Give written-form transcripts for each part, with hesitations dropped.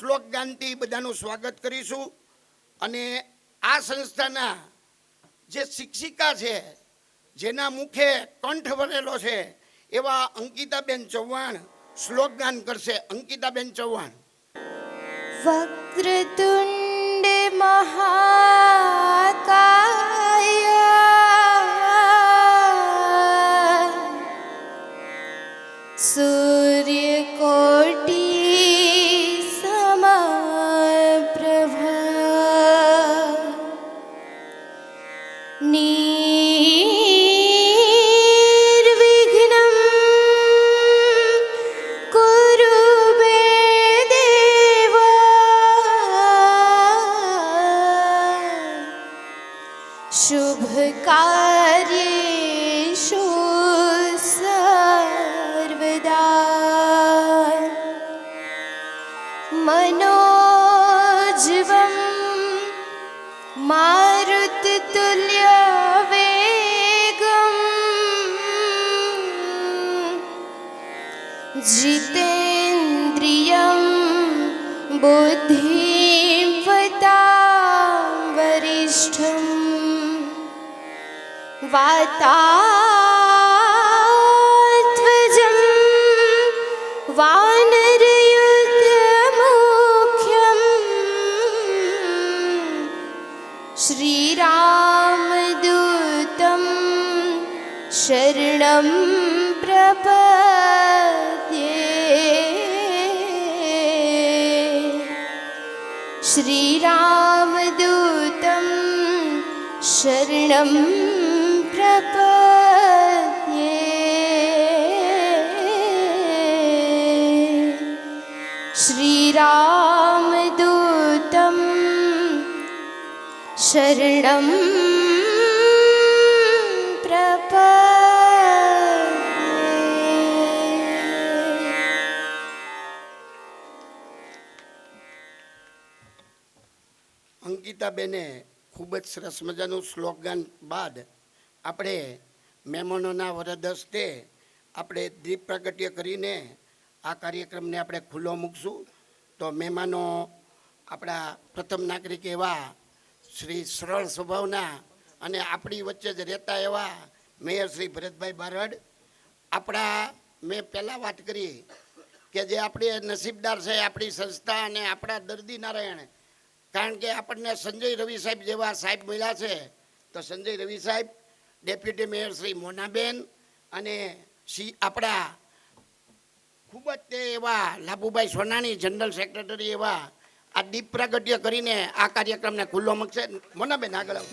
શ્લોક ગાનથી બધાનું સ્વાગત કરીશું. અને આ સંસ્થાના જે શિક્ષિકા છે, જેના મુખે કંઠ ભરેલો છે, એવા અંકિતાબેન ચૌહાણ શ્લોક ગાન કરશે. અંકિતાબેન ચૌહાણ. વક્રતુંડ મહાકાય સૂર્યકોટિ સમપ્રભા નિર્વિઘ્નં કુરુ મે દેવ શુભ કાર્યેષુ मनोजवं मारुततुल्य वेगं जितेन्द्रियं बुद्धिमतां वरिष्ठं वातात्वजं वानरयुद्धमुख्यं श्रीरामदूतं शरणं प्रपद्ये श्रीरामदूतं शरणं प्रपद्ये श्रीरामदूतं शरणं અંકિતાબેને ખૂબ જ સરસ મજાનું શ્લોક ગાન બાદ આપણે મહેમાનોના વરદ હસ્તે આપણે દીપ પ્રાગટ્ય કરીને આ કાર્યક્રમને આપણે ખુલ્લો મૂકશું. તો મહેમાનો આપણા પ્રથમ નાગરિક એવા શ્રી સરળ સ્વભાવના અને આપણી વચ્ચે જ રહેતા એવા મેયર શ્રી ભરતભાઈ બારડ. આપણા મેં પહેલાં વાત કરી કે જે આપણે નસીબદાર છે આપણી સંસ્થા અને આપણા દર્દી નારાયણ, કારણ કે આપણને સંજય રવિ સાહેબ જેવા સાહેબ મળ્યા છે. તો સંજય રવિ સાહેબ, ડેપ્યુટી મેયર શ્રી મોનાબેન અને આપણા ખૂબ જ તે એવા લાભુભાઈ સોનાણી જનરલ સેક્રેટરી એવા આ દીપ પ્રાગટ્ય કરીને આ કાર્યક્રમને ખુલ્લો મૂકશે. મોનાબેન આગળ આવો.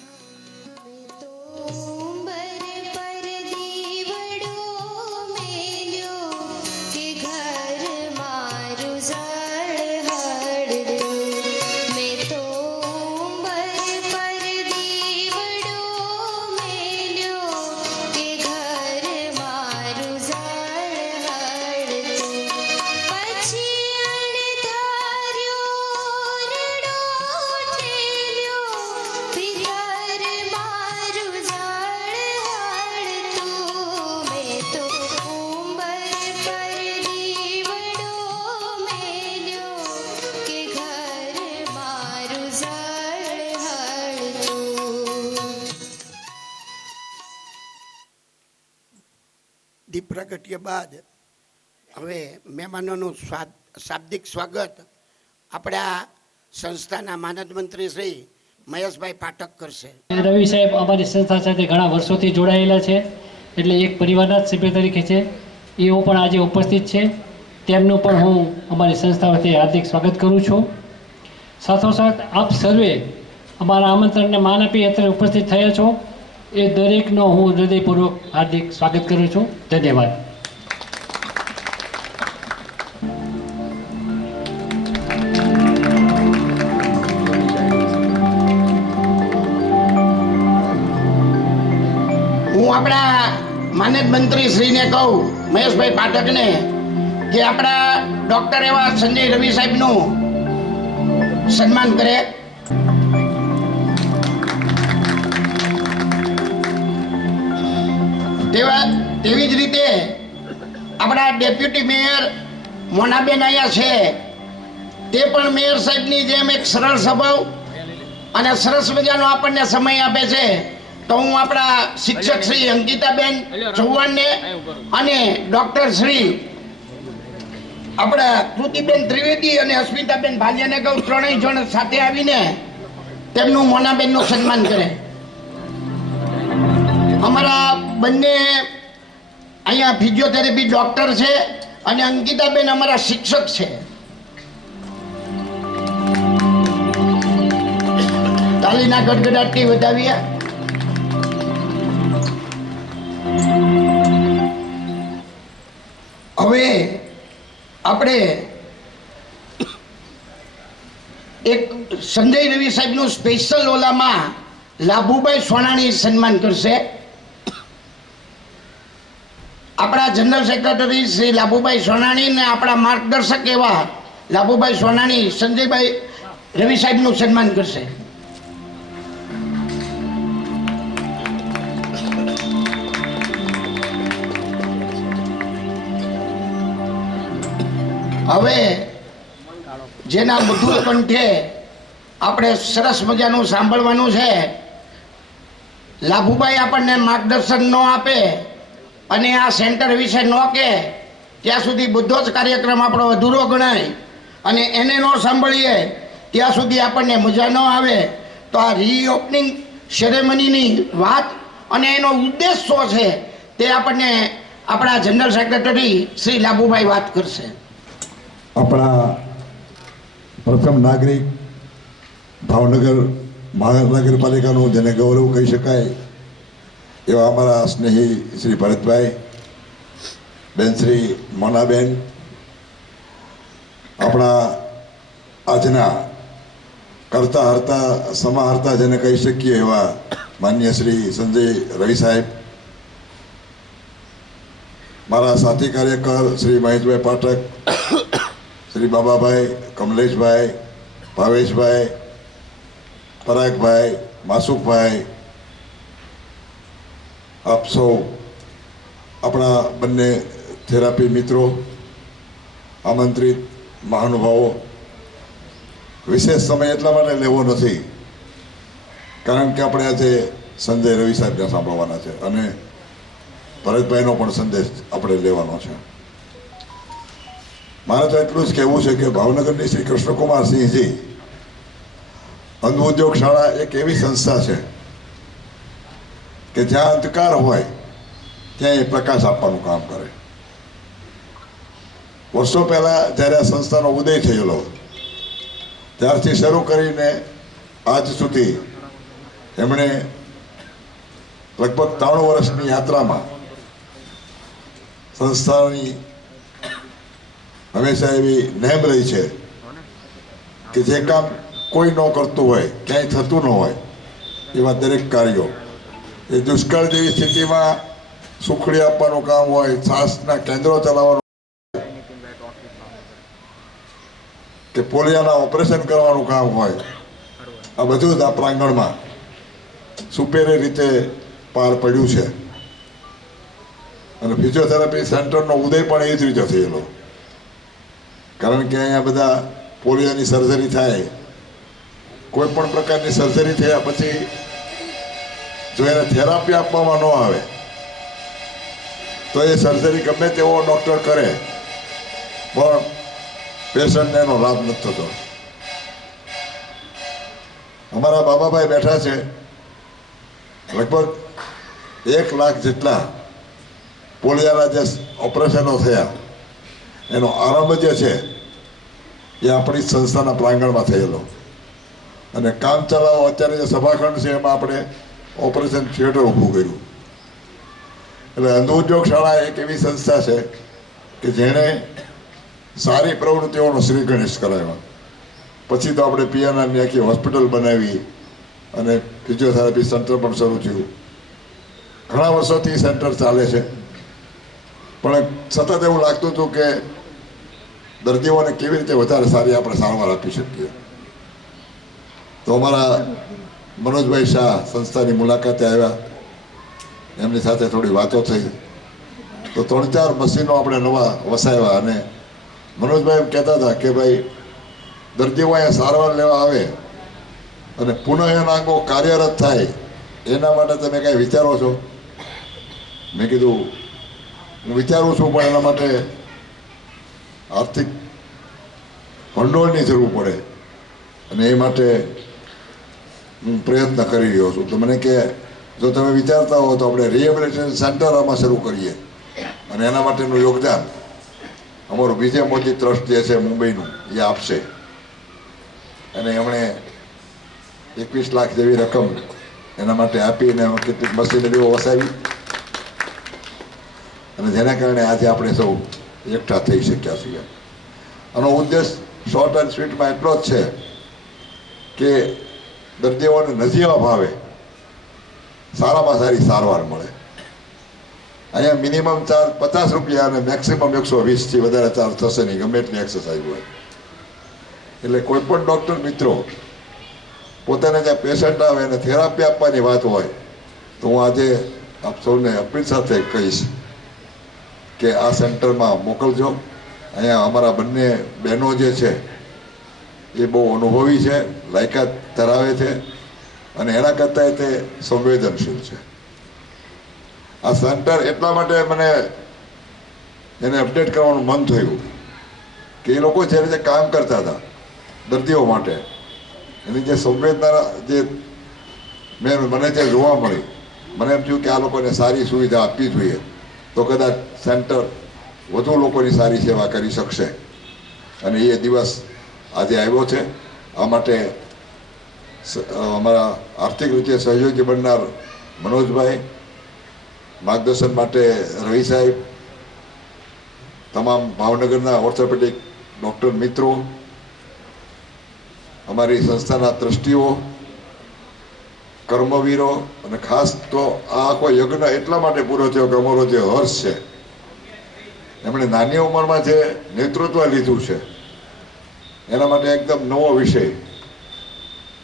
દીપ પ્રાગટ્ય બાદ હવે મહેમાનોનું શાબ્દિક સ્વાગત આપણા સંસ્થાના માનદ મંત્રી શ્રી મહેશભાઈ પાઠક કરશે. રવિ સાહેબ અમારી સંસ્થા સાથે ઘણા વર્ષોથી જોડાયેલા છે, એટલે એક પરિવારના જ સભ્ય તરીકે છે. એઓ પણ આજે ઉપસ્થિત છે, તેમનું પણ હું અમારી સંસ્થા વતી હાર્દિક સ્વાગત કરું છું. સાથોસાથ આપ સર્વે અમારા આમંત્રણને માન આપી અત્યારે ઉપસ્થિત થયા છો, એ દરેકનો હું હૃદયપૂર્વક હાર્દિક સ્વાગત કરું છું. ધન્યવાદ. હું આપણા માનદ મંત્રી શ્રીને કહું, મહેશભાઈ પાઠકને, કે આપણા ડૉક્ટર એવા સંજય રવિ સાહેબનું સન્માન કરે. તેવી જ રીતે આપણા ડેપ્યુટી મેયર મોનાબેન અહીંયા છે તે પણ મેયર સાહેબની જેમ એક સરળ સ્વભાવ અને સરસ મજાનો આપણને સમય આપે છે. તો હું આપણા શિક્ષક શ્રી અંકિતાબેન ચૌહાણને અને ડૉક્ટર શ્રી આપણા કૃતિબેન ત્રિવેદી અને અસ્મિતાબેન ભાલિયાને કહું, ત્રણેય જણ સાથે આવીને તેમનું મોનાબેનનું સન્માન કરે. અમારા બંને અહીંયા ફિઝિયોથેરાપી ડૉક્ટર છે અને અંકિતાબેન અમારા શિક્ષક છે. તાલીના ગડગડાટથી વધાવીએ. હવે આપણે એક સંજય રવિ સાહેબનું સ્પેશિયલ ઓલામાં લાભુભાઈ સોનાણી સન્માન કરશે. આપણા જનરલ સેક્રેટરી શ્રી લાભુભાઈ સોનાણી ને આપણા માર્ગદર્શક એવા લાભુભાઈ સોનાણી સંજયભાઈ રવિ સાહેબનું સન્માન કરશે. હવે જેના મધુર કંઠે આપણે સરસ મજાનું સાંભળવાનું છે, લાભુભાઈ આપણને માર્ગદર્શન ન આપે અને આ સેન્ટર વિશે ન કહે ત્યાં સુધી બધો જ કાર્યક્રમ આપણો અધૂરો ગણાય અને એને ન સાંભળીએ ત્યાં સુધી આપણને મજા ન આવે. તો આ રીઓપનિંગ સેરેમનીની વાત અને એનો ઉદ્દેશ શું છે તે આપણને આપણા જનરલ સેક્રેટરી શ્રી લાભુભાઈ વાત કરશે. આપણા પ્રથમ નાગરિક ભાવનગર મહાનગરપાલિકાનું જેને ગૌરવ કહી શકાય એવા અમારા સ્નેહી શ્રી ભરતભાઈ, બેન શ્રી મોનાબેન, આપણા આજના કરતા હરતા સમાહર્તા જેને કહી શકીએ એવા માન્ય શ્રી સંજય રવિ સાહેબ, મારા સાથી કાર્યકર શ્રી મહેશભાઈ પાઠક, શ્રી બાબાભાઈ, કમલેશભાઈ, ભાવેશભાઈ, પરાગભાઈ, માસુકભાઈ, આપ સૌ આપણા બંને થેરાપી મિત્રો, આમંત્રિત મહાનુભાવો, વિશેષ સમય એટલા માટે લેવો નથી કારણ કે આપણે આજે સંજય રવિ સાહેબને સાંભળવાના છે અને ભરતભાઈનો પણ સંદેશ આપણે લેવાનો છે. મારે તો એટલું જ કહેવું છે કે ભાવનગરની શ્રી કૃષ્ણકુમાર સિંહજી અંધ ઉદ્યોગ શાળા એક એવી સંસ્થા છે કે જ્યાં અંધકાર હોય ત્યાં એ પ્રકાશ આપવાનું કામ કરે. વર્ષો પહેલાં જ્યારે આ સંસ્થાનો ઉદય થયેલો ત્યારથી શરૂ કરીને આજ સુધી એમણે લગભગ 3 વર્ષની યાત્રામાં સંસ્થાની હંમેશા એવી નેમ રહી છે કે જે કામ કોઈ ન કરતું હોય, ક્યાંય થતું ન હોય એવા દરેક કાર્યો, એ દુષ્કાળ જેવી સ્થિતિમાં સુખડી આપવાનું કામ હોય, છાસના કેન્દ્રો ચલાવવાનું કે પોલિયાના ઓપરેશન કરવાનું કામ હોય, આ બધું જ આ પ્રાંગણમાં સુપેરી રીતે પાર પડ્યું છે. અને ફિઝિયોથેરાપી સેન્ટરનો ઉદય પણ એ જ રીતે થયેલો કારણ કે અહીંયા બધા પોલિયોની સર્જરી થાય, કોઈ પણ પ્રકારની સર્જરી થયા પછી જો એને થેરાપી આપવામાં ન આવે તો એ સર્જરી ગમે તેવો ડૉક્ટર કરે પણ પેશન્ટને એનો લાભ નથી થતો. અમારા બાબાભાઈ બેઠા છે, લગભગ 1 લાખ જેટલા પોલિયાના જે ઓપરેશનો થયા એનો આરંભ જે છે એ આપણી સંસ્થાના પ્રાંગણમાં થયેલો અને કામ ચલાવો અત્યારે જે સભાખંડ છે એમાં આપણે ઓપરેશન થિયેટર ઊભું કર્યું. એટલે અંધ ઉદ્યોગ શાળા એક એવી સંસ્થા છે કે જેણે સારી પ્રવૃત્તિઓનો શ્રી ગણેશ કરાવ્યા. પછી તો આપણે પિયાનાની આખી હોસ્પિટલ બનાવી અને ફિઝિયોથેરાપી સેન્ટર પણ શરૂ થયું. ઘણા વર્ષોથી સેન્ટર ચાલે છે પણ સતત એવું લાગતું હતું કે દર્દીઓને કેવી રીતે વધારે સારી આપણે સારવાર આપી શકીએ. તો અમારા મનોજભાઈ શાહ સંસ્થાની મુલાકાતે આવ્યા, એમની સાથે થોડી વાતો થઈ તો 3-4 મશીનો આપણે નવા વસાવ્યા અને મનોજભાઈ એમ કહેતા હતા કે ભાઈ દર્દીઓ અહીંયા સારવાર લેવા આવે અને પુનઃ એના અંગો કાર્યરત થાય એના માટે તમે કાંઈ વિચારો છો? મેં કીધું હું વિચારું છું, પણ એના માટે આર્થિક ભંડોળની જરૂર પડે અને એ માટે હું પ્રયત્ન કરી રહ્યો છું. તો મને કે જો તમે વિચારતા હો તો આપણે રિહેબિલિટેશન સેન્ટર આમાં શરૂ કરીએ અને એના માટેનું યોગદાન અમારું વિજય મોદી ટ્રસ્ટ જે છે મુંબઈનું એ આપશે. અને એમણે 21 લાખ જેવી રકમ એના માટે આપીને કેટલીક મશીનરીઓ વસાવી અને જેના કારણે આજે આપણે સૌ એકઠા થઈ શક્યા છીએ. આનો ઉદ્દેશ શોર્ટ એન્ડ સ્વીટમાં એટલો જ છે કે દર્દીઓને નજીવા ભાવે સારામાં સારી સારવાર મળે. અહીંયા મિનિમમ ચાર્જ 50 રૂપિયા અને મેક્સિમમ 120થી વધારે ચાર્જ થશે નહીં, ગમે એટલી એક્સરસાઇઝ હોય. એટલે કોઈ પણ ડૉક્ટર મિત્રો પોતાને જ્યાં પેશન્ટ આવે અને થેરાપી આપવાની વાત હોય તો હું આજે આપ સૌને અપીલ સાથે કહીશ કે આ સેન્ટરમાં મોકલજો. અહીંયા અમારા બંને બહેનો જે છે એ બહુ અનુભવી છે, લાયકાત ધરાવે છે અને એના કરતાં તે સંવેદનશીલ છે. આ સેન્ટર એટલા માટે મને એને અપડેટ કરવાનું મન થયું કે એ લોકો જે રીતે કામ કરતા હતા દર્દીઓ માટે, એની જે સંવેદના જે મને જે જોવા મળી, મને એમ થયું કે આ લોકોને સારી સુવિધા આપવી જોઈએ તો કદાચ સેન્ટર વધુ લોકોની સારી સેવા કરી શકશે. અને એ દિવસ આજે આવ્યો છે. આ માટે અમારા આર્થિક રીતે સહયોગી બનનાર મનોજભાઈ, માર્ગદર્શન માટે રવિ સાહેબ, તમામ ભાવનગરના ઓર્થોપેડિક ડૉક્ટર મિત્રો, અમારી સંસ્થાના ટ્રસ્ટીઓ, કર્મવીરો અને ખાસ તો આ આખો યજ્ઞ એટલા માટે પૂરો થયો કે અમારો જે હર્ષ છે એમણે નાની ઉંમરમાં જે નેતૃત્વ લીધું છે એના માટે એકદમ નવો વિષય.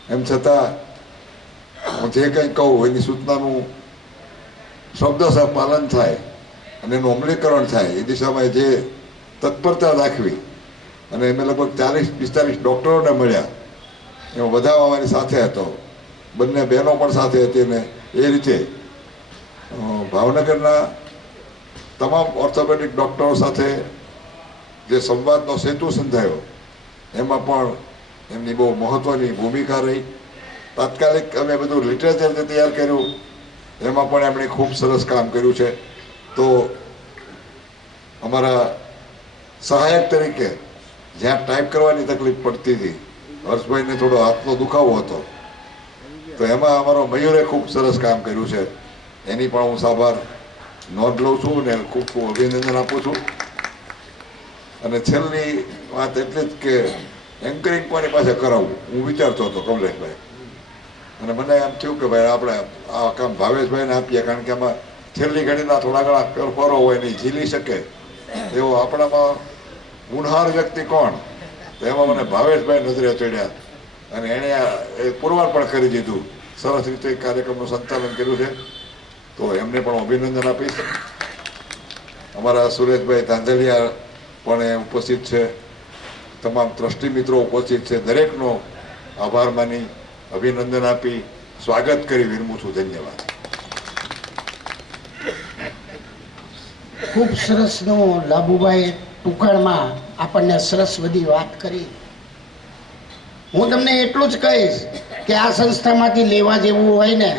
એમ છતાં હું જે કંઈ કહું એની સૂચનાનું શબ્દશઃ પાલન થાય અને એનું અમલીકરણ થાય એ દિશામાં જે તત્પરતા દાખવી અને અમે લગભગ 40-45 ડૉક્ટરોને મળ્યા, એમાં બધા અમારી સાથે હતો, બંને બહેનો પણ સાથે હતી. ને એ રીતે ભાવનગરના તમામ ઓર્થોપેડિક ડૉક્ટરો સાથે જે સંવાદનો સેતુ સંધાયો એમાં પણ એમની બહુ મહત્ત્વની ભૂમિકા રહી. તાત્કાલિક અમે બધું લિટરેચર જે તૈયાર કર્યું એમાં પણ એમણે ખૂબ સરસ કામ કર્યું છે. તો અમારા સહાયક તરીકે જ્યાં ટાઈપ કરવાની તકલીફ પડતી હતી, હર્ષભાઈને થોડો હાથનો દુખાવો હતો, તો એમાં અમારો મયુરે ખૂબ સરસ કામ કર્યું છે. એની પણ હું આભાર નોંધ લઉં છું ને ખૂબ ખૂબ અભિનંદન આપું છું. અને છેલ્લી વાત એટલી જ કે એન્કરિંગ કોની પાસે કરાવવું હું વિચારતો હતો કમલેશભાઈ, અને મને એમ થયું કે ભાઈ આપણે આ કામ ભાવેશભાઈને આપીએ, કારણ કે આમાં છેલ્લી ઘડીના થોડા ઘણા ફેરફારો હોય નહીં ઝીલી શકે એવો આપણામાં ગુણહાર વ્યક્તિ કોણ, તો એમાં મને ભાવેશભાઈ નજરે ચડ્યા અને એણે એ પુરવાર પણ કરી દીધું. સરસ રીતે કાર્યક્રમનું સંચાલન કર્યું છે, તો એમને પણ અભિનંદન આપીશ. અમારા સુરેશભાઈ ધાંધલિયા પણ ઉપસ્થિત છે, તમામ ટ્રસ્ટી મિત્રો ઉપસ્થિત છે. દરેકનો આભાર માની અભિનંદન આપી સ્વાગત કરી વિરમું છું. ધન્યવાદ. ખૂબ સરસનું લાભુભાઈ ટૂંકાણમાં આપણને સરસ બધી વાત કરી. હું તમને એટલું જ કહીશ કે આ સંસ્થામાંથી લેવા જેવું હોય ને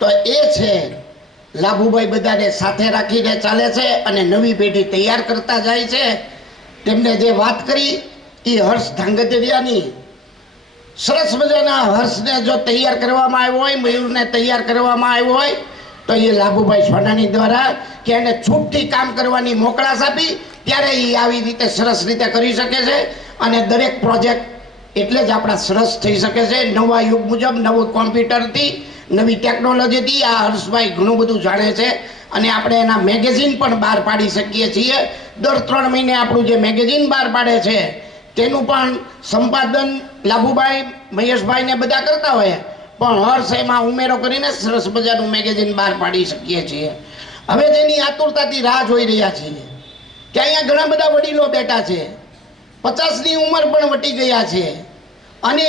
તો એ છે લાભુભાઈ બધાને સાથે રાખીને ચાલે છે અને નવી પેઢી તૈયાર કરતા જાય છે. તેમને જે વાત કરી એ હર્ષ ધાંગધ્રિયાની સરસ મજાના હર્ષને જો તૈયાર કરવામાં આવ્યો હોય, મયુરને તૈયાર કરવામાં આવ્યો હોય તો એ લાભુભાઈ સોનાણી દ્વારા કે એને છૂટથી કામ કરવાની મોકળાશ આપી ત્યારે એ આવી રીતે સરસ રીતે કરી શકે છે. અને દરેક પ્રોજેક્ટ એટલે જ આપણા સરસ થઈ શકે છે. નવા યુગ મુજબ નવું કોમ્પ્યુટરથી, નવી ટેકનોલોજીથી આ હર્ષભાઈ ઘણું બધું જાણે છે અને આપણે એના મેગેઝિન પણ બહાર પાડી શકીએ છીએ. દર 3 મહિને આપણું જે મેગેઝિન બહાર પાડે છે તેનું પણ સંપાદન લાભુભાઈ, મહેશભાઈને બધા કરતા હોય, પણ હર્ષ એમાં ઉમેરો કરીને સરસ મજાનું મેગેઝિન બહાર પાડી શકીએ છીએ. હવે તેની આતુરતાથી રાહ જોઈ રહ્યા છીએ કે અહીંયા ઘણા બધા વડીલો બેઠા છે 50ની ઉંમર પણ વટી ગયા છે અને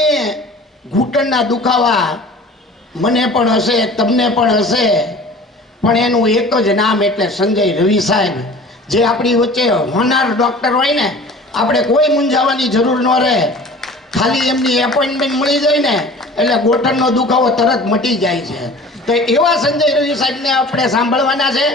ઘૂંટણના દુખાવા મને પણ હશે, તમને પણ હશે, પણ એનું એક જ નામ એટલે સંજય રવિ સાહેબ, જે આપણી વચ્ચે હોનાર ડૉક્ટર હોય ને, આપણે કોઈ મૂંઝાવાની જરૂર ન રહે. ખાલી એમની એપોઇન્ટમેન્ટ મળી જાય ને એટલે ગોઠણનો દુખાવો તરત મટી જાય છે. તો એવા સંજય રવિ સાહેબને આપણે સાંભળવાના છે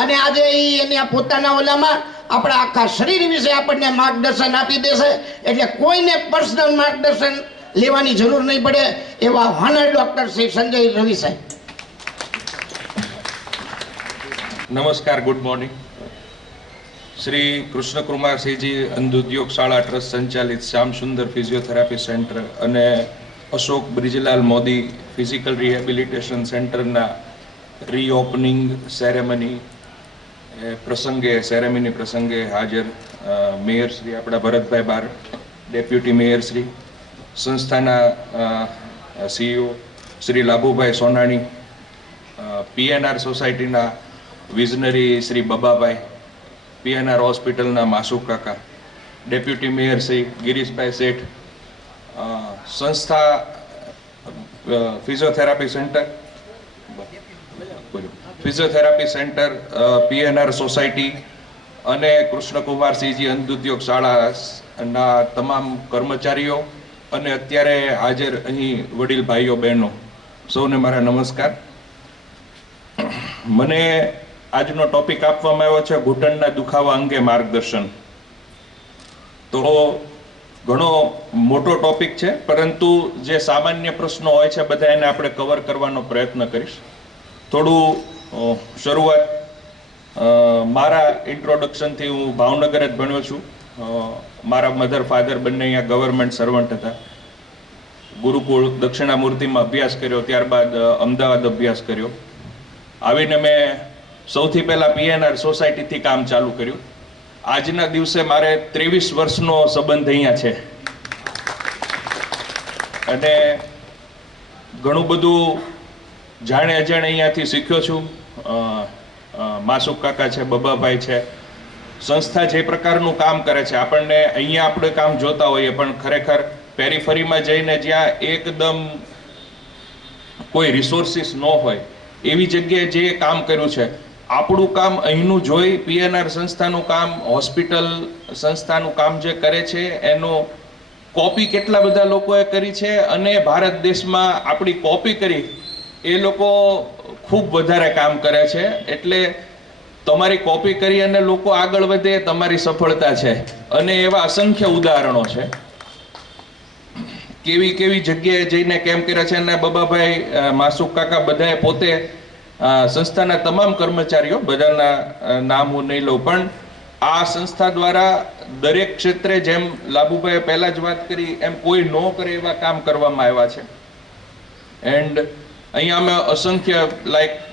અને આજે એના પોતાના ઓલામાં આપણા આખા શરીર વિશે આપણને માર્ગદર્શન આપી દેશે. એટલે કોઈને પર્સનલ માર્ગદર્શન લેવાની જરૂર નહીં પડે એવા હોનર ડૉક્ટર શ્રી સંજય રવિ સાહેબ. નમસ્કાર, ગુડ મોર્નિંગ. શ્રી કૃષ્ણકુમારસિંહજી અંધ ઉદ્યોગ શાળા ટ્રસ્ટ સંચાલિત શ્યામ સુંદર ફિઝિયોથેરાપી સેન્ટર અને અશોક બ્રિજલાલ મોદી ફિઝિકલ રિહેબિલિટેશન સેન્ટરના રીઓપનિંગ સેરેમની પ્રસંગે હાજર મેયર શ્રી આપણા ભરતભાઈ બાર, ડેપ્યુટી મેયર શ્રી, સંસ્થાના CEO શ્રી લાભુભાઈ સોનાણી, PNR સોસાયટીના વિઝનરી શ્રી બબાભાઈ, PNR હોસ્પિટલના માસુક કાકા, ડેપ્યુટી મેયર શ્રી ગિરીશભાઈ શેઠ, સંસ્થા ફિઝિયોથેરાપી સેન્ટર PNR સોસાયટી અને કૃષ્ણકુમારસિંહજી અંધ ઉદ્યોગ શાળાના તમામ કર્મચારીઓ અને અત્યારે હાજર અહીં વડીલ ભાઈઓ બહેનો, સૌને મારા નમસ્કાર. મને આજનો ટોપિક આપવામાં આવ્યો છે ઘૂંટણના દુખાવા અંગે માર્ગદર્શન. તો ઘણો મોટો ટોપિક છે, પરંતુ જે સામાન્ય પ્રશ્નો હોય છે બધા એને આપણે કવર કરવાનો પ્રયત્ન કરીશ. થોડું શરૂઆત મારા ઇન્ટ્રોડક્શનથી. હું ભાવનગર જ ભણ્યો છું. મારા મધર ફાધર બંને અહીંયા ગવર્મેન્ટ સર્વન્ટ હતા. ગુરુકુળ દક્ષિણામૂર્તિમાં અભ્યાસ કર્યો, ત્યારબાદ અમદાવાદ અભ્યાસ કર્યો. આવીને મેં સૌથી પહેલાં PNR સોસાયટીથી કામ ચાલુ કર્યું. આજના દિવસે મારે 23 વર્ષનો સંબંધ અહીંયા છે અને ઘણું બધું જાણે અજાણે અહીંયાથી શીખ્યો છું. માસુક કાકા છે, બબાભાઈ છે, સંસ્થા જે પ્રકારનું કામ કરે છે, આપણને અહીંયા આપણે કામ જોતા હોઈએ પણ ખરેખર પેરીફરીમાં જઈને જ્યાં એકદમ કોઈ રિસોર્સિસ ન હોય એવી જગ્યાએ જે કામ કર્યું છે, આપણું કામ અહીંનું જોઈ PNR સંસ્થાનું કામ, હોસ્પિટલ સંસ્થાનું કામ જે કરે છે એનો કોપી કેટલા બધા લોકોએ કરી છે અને ભારત દેશમાં આપણી કોપી કરી એ લોકો ખૂબ વધારે કામ કરે છે. એટલે તમારી કોપી કરી અને લોકો આગળ વધે એ તમારી સફળતા છે અને એવા અસંખ્ય ઉદાહરણો છે. કેવી કેવી જગ્યાએ જઈને કેમ કર્યા છે. અને બબાભાઈ, માસુક કાકા બધાએ પોતે સંસ્થાના તમામ કર્મચારીઓ, બધાના નામ હું નહીં લઉં, પણ આ સંસ્થા દ્વારા દરેક ક્ષેત્રે જેમ લાભુભાઈએ પહેલા જ વાત કરી એમ કોઈ ન કરે એવા કામ કરવામાં આવ્યા છે. એન્ડ અહીંયા અમે અસંખ્ય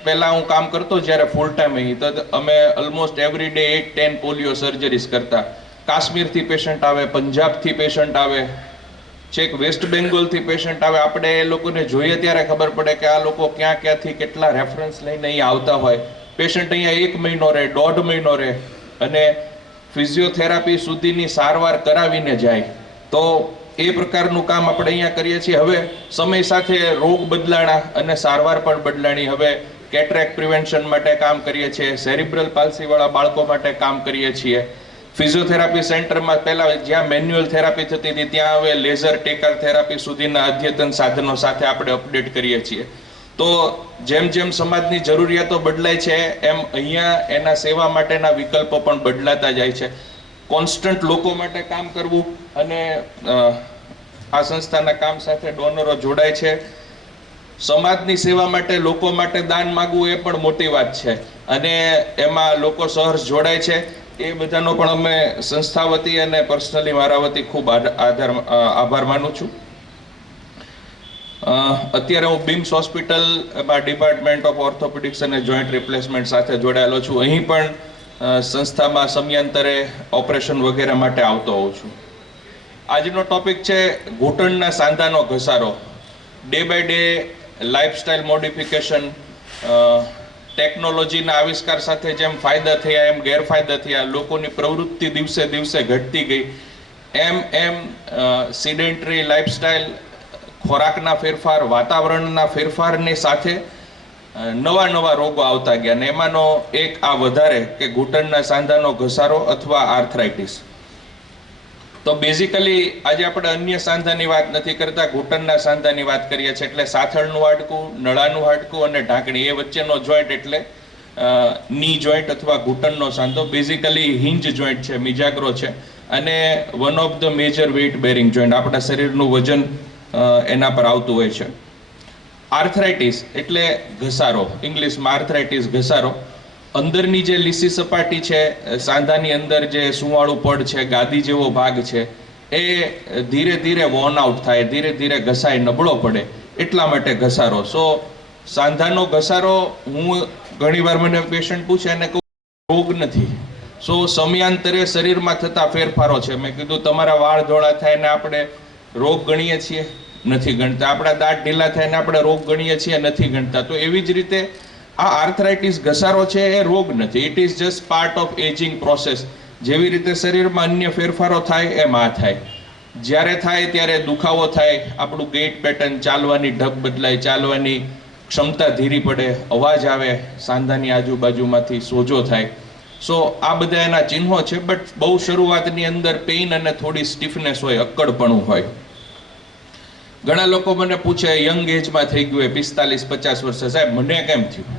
પહેલાં હું કામ કરતો જ્યારે ફૂલ ટાઈમ અહીં, તો અમે almost every day 8-10 polio surgeries કરતા. કાશ્મીરથી પેશન્ટ આવે, પંજાબથી પેશન્ટ આવે, છેક વેસ્ટ બેંગોલથી પેશન્ટ આવે. આપણે એ લોકોને જોઈએ ત્યારે ખબર પડે કે આ લોકો ક્યાં ક્યાંથી કેટલા રેફરન્સ લઈને અહીંયા આવતા હોય. પેશન્ટ અહીંયા 1 મહિનો રહે, 1.5 મહિનો રહે અને ફિઝિયોથેરાપી સુધીની સારવાર કરાવીને જાય. તો એ પ્રકારનું કામ આપણે અહીંયા કરીએ છીએ. હવે સમય સાથે રોગ બદલાણા અને સારવાર પણ બદલાણી. હવે કેટરેક્ટ પ્રિવેન્શન માટે કામ કરીએ છીએ, સેરિબ્રલ પાલ્સીવાળા બાળકો માટે કામ કરીએ છીએ. ફિઝિયોથેરાપી સેન્ટરમાં પહેલાં જ્યાં મેન્યુઅલ થેરાપી થતી હતી ત્યાં હવે લેઝર ટેકર થેરાપી સુધીના અદ્યતન સાધનો સાથે આપણે અપડેટ કરીએ છીએ. તો જેમ જેમ સમાજની જરૂરિયાતો બદલાય છે એમ અહીંયા એના સેવા માટેના વિકલ્પો પણ બદલાતા જાય છે. કોન્સ્ટન્ટ લોકો માટે કામ કરવું અને આ સંસ્થાના કામ સાથે ડોનરો જોડાય છે. સમાજની સેવા માટે, લોકો માટે દાન માગવું એ પણ મોટી વાત છે અને એમાં લોકો સહર્ષ જોડાય છે. એ બધાનો પણ અમે સંસ્થા વતી અને પર્સનલી મારા વતી ખૂબ આભાર માનું છું. અત્યારે હું BIMS હોસ્પિટલમાં ડિપાર્ટમેન્ટ ઓફ ઓર્થોપેડિક્સ અને જોઈન્ટ રિપ્લેસમેન્ટ સાથે જોડાયેલો છું. અહીં પણ સંસ્થામાં સમયાંતરે ઓપરેશન વગેરે માટે આવતો હોઉં છું. આજનો ટોપિક છે ઘૂંટણના સાંધાનો ઘસારો. Day by day lifestyle modification, ટેકનોલોજીના આવિષ્કાર સાથે જેમ ફાયદા થયા એમ ગેરફાયદા થયા. લોકોની પ્રવૃત્તિ દિવસે દિવસે ઘટતી ગઈ. એમ સિડેન્ટરી લાઈફસ્ટાઈલ, ખોરાકના ફેરફાર, વાતાવરણના ફેરફારની સાથે નવા નવા રોગો આવતા ગયા ને એમાંનો એક આ વધારે કે ઘૂંટણના સાંધાનો ઘસારો અથવા આર્થરાઇટિસ. તો બેઝિકલી આજે આપણે અન્ય સાંધાની વાત નથી કરતા, ઘૂંટણના સાંધાની વાત કરીએ છીએ. એટલે સાથળનું હાડકું, નળાનું હાડકું અને ઢાંકણી એ વચ્ચેનો જોઈન્ટ એટલે ની જોઈન્ટ અથવા ઘૂંટણનો સાંધો. બેઝિકલી હિંજ જોઈન્ટ છે, મિજાગ્રો છે અને one of the major weight bearing joint, આપણા શરીરનું વજન એના પર આવતું હોય છે. આર્થરાઇટિસ એટલે ઘસારો, ઇંગ્લિશમાં આર્થરાઇટિસ ઘસારો. અંદરની જે લીસી સપાટી છે, સાંધાની અંદર જે સુંવાળું પડ છે, ગાદી જેવો ભાગ છે, એ ધીરે ધીરે વોર્ન આઉટ થાય, ધીરે ધીરે ઘસાય, નબળો પડે, એટલા માટે ઘસારો. સાંધાનો ઘસારો, હું ઘણીવાર મને પેશન્ટ પૂછે અને કહું રોગ નથી. સમયાંતરે શરીરમાં થતા ફેરફારો છે. મેં કીધું તમારા વાળ ધોળા થાય ને આપણે રોગ ગણીએ છીએ? નથી ગણતા. આપણા દાંત ઢીલા થાય ને આપણે રોગ ગણીએ છીએ? નથી ગણતા. તો એવી જ રીતે આ આર્થરાઇટિસ ઘસારો છે એ રોગ નથી. It is just part of ageing process. જેવી રીતે શરીરમાં અન્ય ફેરફારો થાય એમ આ થાય. જ્યારે થાય ત્યારે દુખાવો થાય, આપણું ગેટ પેટર્ન, ચાલવાની ઢબ બદલાય, ચાલવાની ક્ષમતા ધીરી પડે, અવાજ આવે સાંધાની આજુબાજુમાંથી, સોજો થાય. આ બધા એના ચિહ્નો છે. બટ બહુ શરૂઆતની અંદર પેઇન અને થોડી સ્ટીફનેસ હોય, અક્કડપણું હોય. ઘણા લોકો મને પૂછે યંગ એજમાં થઈ ગયું હોય, 45-50 વર્ષે, સાહેબ મને કેમ થયું?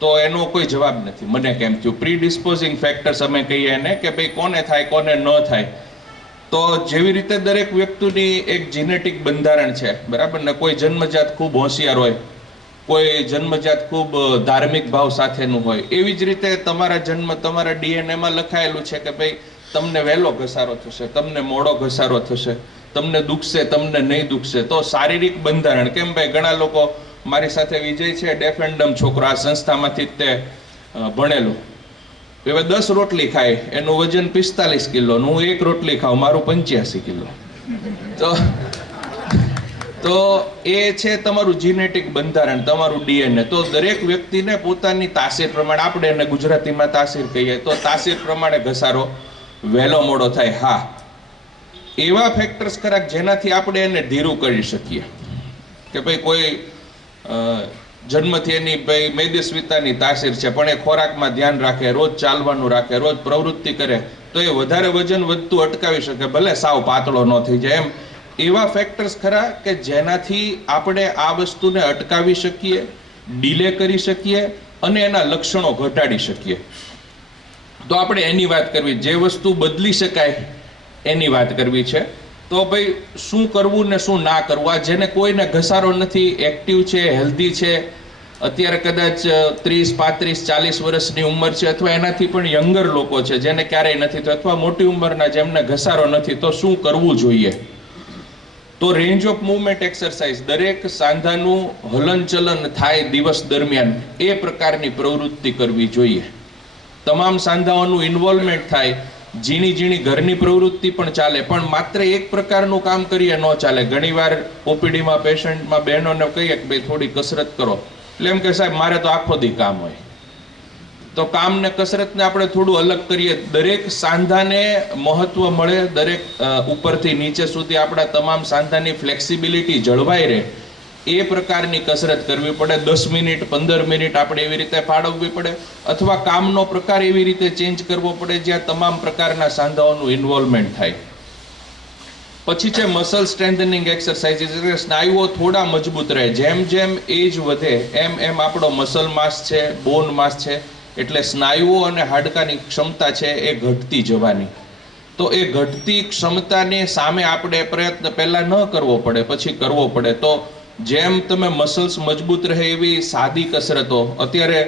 તો એનો કોઈ જવાબ નથી, મને કેમ થયું. પ્રીડિસ્પોઝિંગ ફેક્ટર્સ અમે કહીએ ને કે ભાઈ કોને થાય કોને ન થાય. તો જેવી રીતે દરેક વ્યક્તિની એક જીનેટિક બંધારણ છે, બરાબર ને. કોઈ જન્મજાત ખૂબ હોશિયાર હોય, કોઈ જન્મજાત ખૂબ ધાર્મિક ભાવ સાથેનું હોય. એવી જ રીતે તમારા તમારા ડીએનએમાં લખાયેલું છે કે ભાઈ તમને વહેલો ઘસારો થશે, તમને મોડો ઘસારો થશે, તમને દુખશે, તમને નહીં દુખશે. તો શારીરિક બંધારણ કેમ ભાઈ, ઘણા લોકો, મારી સાથે વિજય છે, ડેફ એન્ડ ડમ છોકરો, આ સંસ્થામાંથી જ તે ભણેલો. હવે 10 રોટલી ખાય, એનું વજન 45 કિલોનું. હું 1 રોટલી ખાઉં, મારું 85 કિલો. તો એ છે તમારું જીનેટિક બંધારણ, તમારું ડીએનએ. તો દરેક વ્યક્તિને પોતાની તાસીર પ્રમાણે, આપણે એને ગુજરાતીમાં તાસીર કહીએ, તો તાસીર પ્રમાણે ઘસારો વહેલો મોડો થાય. હા, એવા ફેક્ટર્સ ખરા જેનાથી આપણે એને ધીરું કરી શકીએ. કે ભાઈ કોઈ જન્મથી એની ભાઈ મેદસ્વીતાની તાસીર છે, પણ એ ખોરાકમાં ધ્યાન રાખે, રોજ ચાલવાનું રાખે, રોજ પ્રવૃત્તિ કરે, તો એ વધારે વજન વધતું અટકાવી શકે, ભલે સાવ પાતળો ન થઈ જાય. એવા ફેક્ટર્સ ખરા કે જેનાથી આપણે આ વસ્તુને અટકાવી શકીએ, ડીલે કરી શકીએ અને એના લક્ષણો ઘટાડી શકીએ. તો આપણે એની વાત કરવી, જે વસ્તુ બદલી શકાય એની વાત કરવી છે. તો ભાઈ શું કરવું ને શું ના કરવું. આ જેને કોઈને ઘસારો નથી, એક્ટિવ છે, હેલ્ધી છે, અત્યારે કદાચ 30, 35, 40 વર્ષની ઉંમર છે, અથવા એનાથી પણ યંગર લોકો છે જેને ક્યારેય નથી થયું, અથવા મોટી ઉંમરના જેમને ઘસારો નથી, તો શું કરવું જોઈએ? તો રેન્જ ઓફ મૂવમેન્ટ એક્સરસાઇઝ, દરેક સાંધાનું હલનચલન થાય દિવસ દરમિયાન એ પ્રકારની પ્રવૃત્તિ કરવી જોઈએ. તમામ સાંધાઓનું ઇન્વોલ્વમેન્ટ થાય. ઝીણી ઝીણી ઘરની પ્રવૃત્તિ પણ ચાલે, પણ માત્ર એક પ્રકારનું કામ કરીએ ન ચાલે. ઘણીવાર ઓપીડીમાં પેશન્ટમાં બહેનોને કહીએ કે ભાઈ થોડી કસરત કરો, એટલે એમ કે સાહેબ મારે તો આખો દી કામ હોય. તો કામ ને કસરતને આપણે થોડું અલગ કરીએ. દરેક સાંધાને મહત્વ મળે, દરેક ઉપરથી નીચે સુધી આપણા તમામ સાંધાની ફ્લેક્સિબિલિટી જળવાઈ રહે એ પ્રકારની કસરત કરવી પડે. 10 મિનિટ 15 મિનિટ આપણે એવી રીતે ફાળવવી પડે, અથવા કામનો પ્રકાર એવી રીતે ચેન્જ કરવો પડે જ્યાં તમામ પ્રકારના સાંધાઓનું ઇન્વોલ્વમેન્ટ થાય. પછી છે મસલ સ્ટ્રેન્થનિંગ એક્સરસાઇઝીસ, એટલે સ્નાયુઓ થોડા મજબૂત રહે. જેમ જેમ એજ વધે એમ એમ આપણો મસલ માસ છે, બોન માસ છે, એટલે સ્નાયુઓ અને હાડકાની ક્ષમતા છે એ ઘટતી જવાની. તો એ ઘટતી ક્ષમતાની સામે આપણે પ્રયત્ન પહેલા ન કરવો પડે, પછી કરવો પડે. તો જેમ તમે મસલ્સ મજબૂત રહે એવી સાદી કસરતો, અત્યારે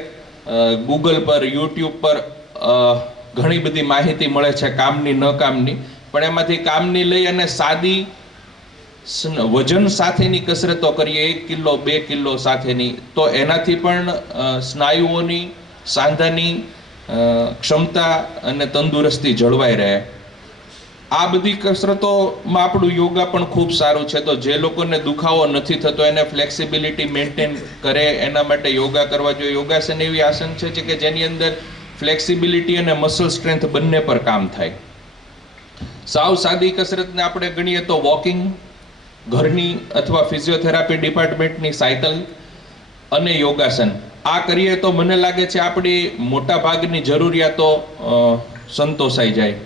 ગૂગલ પર, યુટ્યુબ પર ઘણી બધી માહિતી મળે છે, કામની ન કામની, પણ એમાંથી કામની લઈ અને સાદી વજન સાથેની કસરતો કરીએ, 1 કિલો 2 કિલો સાથેની, તો એનાથી પણ સ્નાયુઓની, સાંધાની ક્ષમતા અને તંદુરસ્તી જળવાઈ રહે. આ બધી કસરતોમાં આપણું યોગા પણ ખૂબ સારું છે. તો જે લોકોને દુખાવો નથી થતો, એને ફ્લેક્સિબિલિટી મેન્ટેન કરે, એના માટે યોગા કરવા જોઈએ. યોગાસન એવી આસન છે કે જેની અંદર ફ્લેક્સિબિલિટી અને મસલ સ્ટ્રેન્થ બંને પર કામ થાય. સાવ સાદી કસરતને આપણે ગણીએ તો વોકિંગ, ઘરની અથવા ફિઝિયોથેરાપી ડિપાર્ટમેન્ટની સાયકલ અને યોગાસન, આ કરીએ તો મને લાગે છે આપણી મોટા ભાગની જરૂરિયાતો સંતોષાઈ જાય.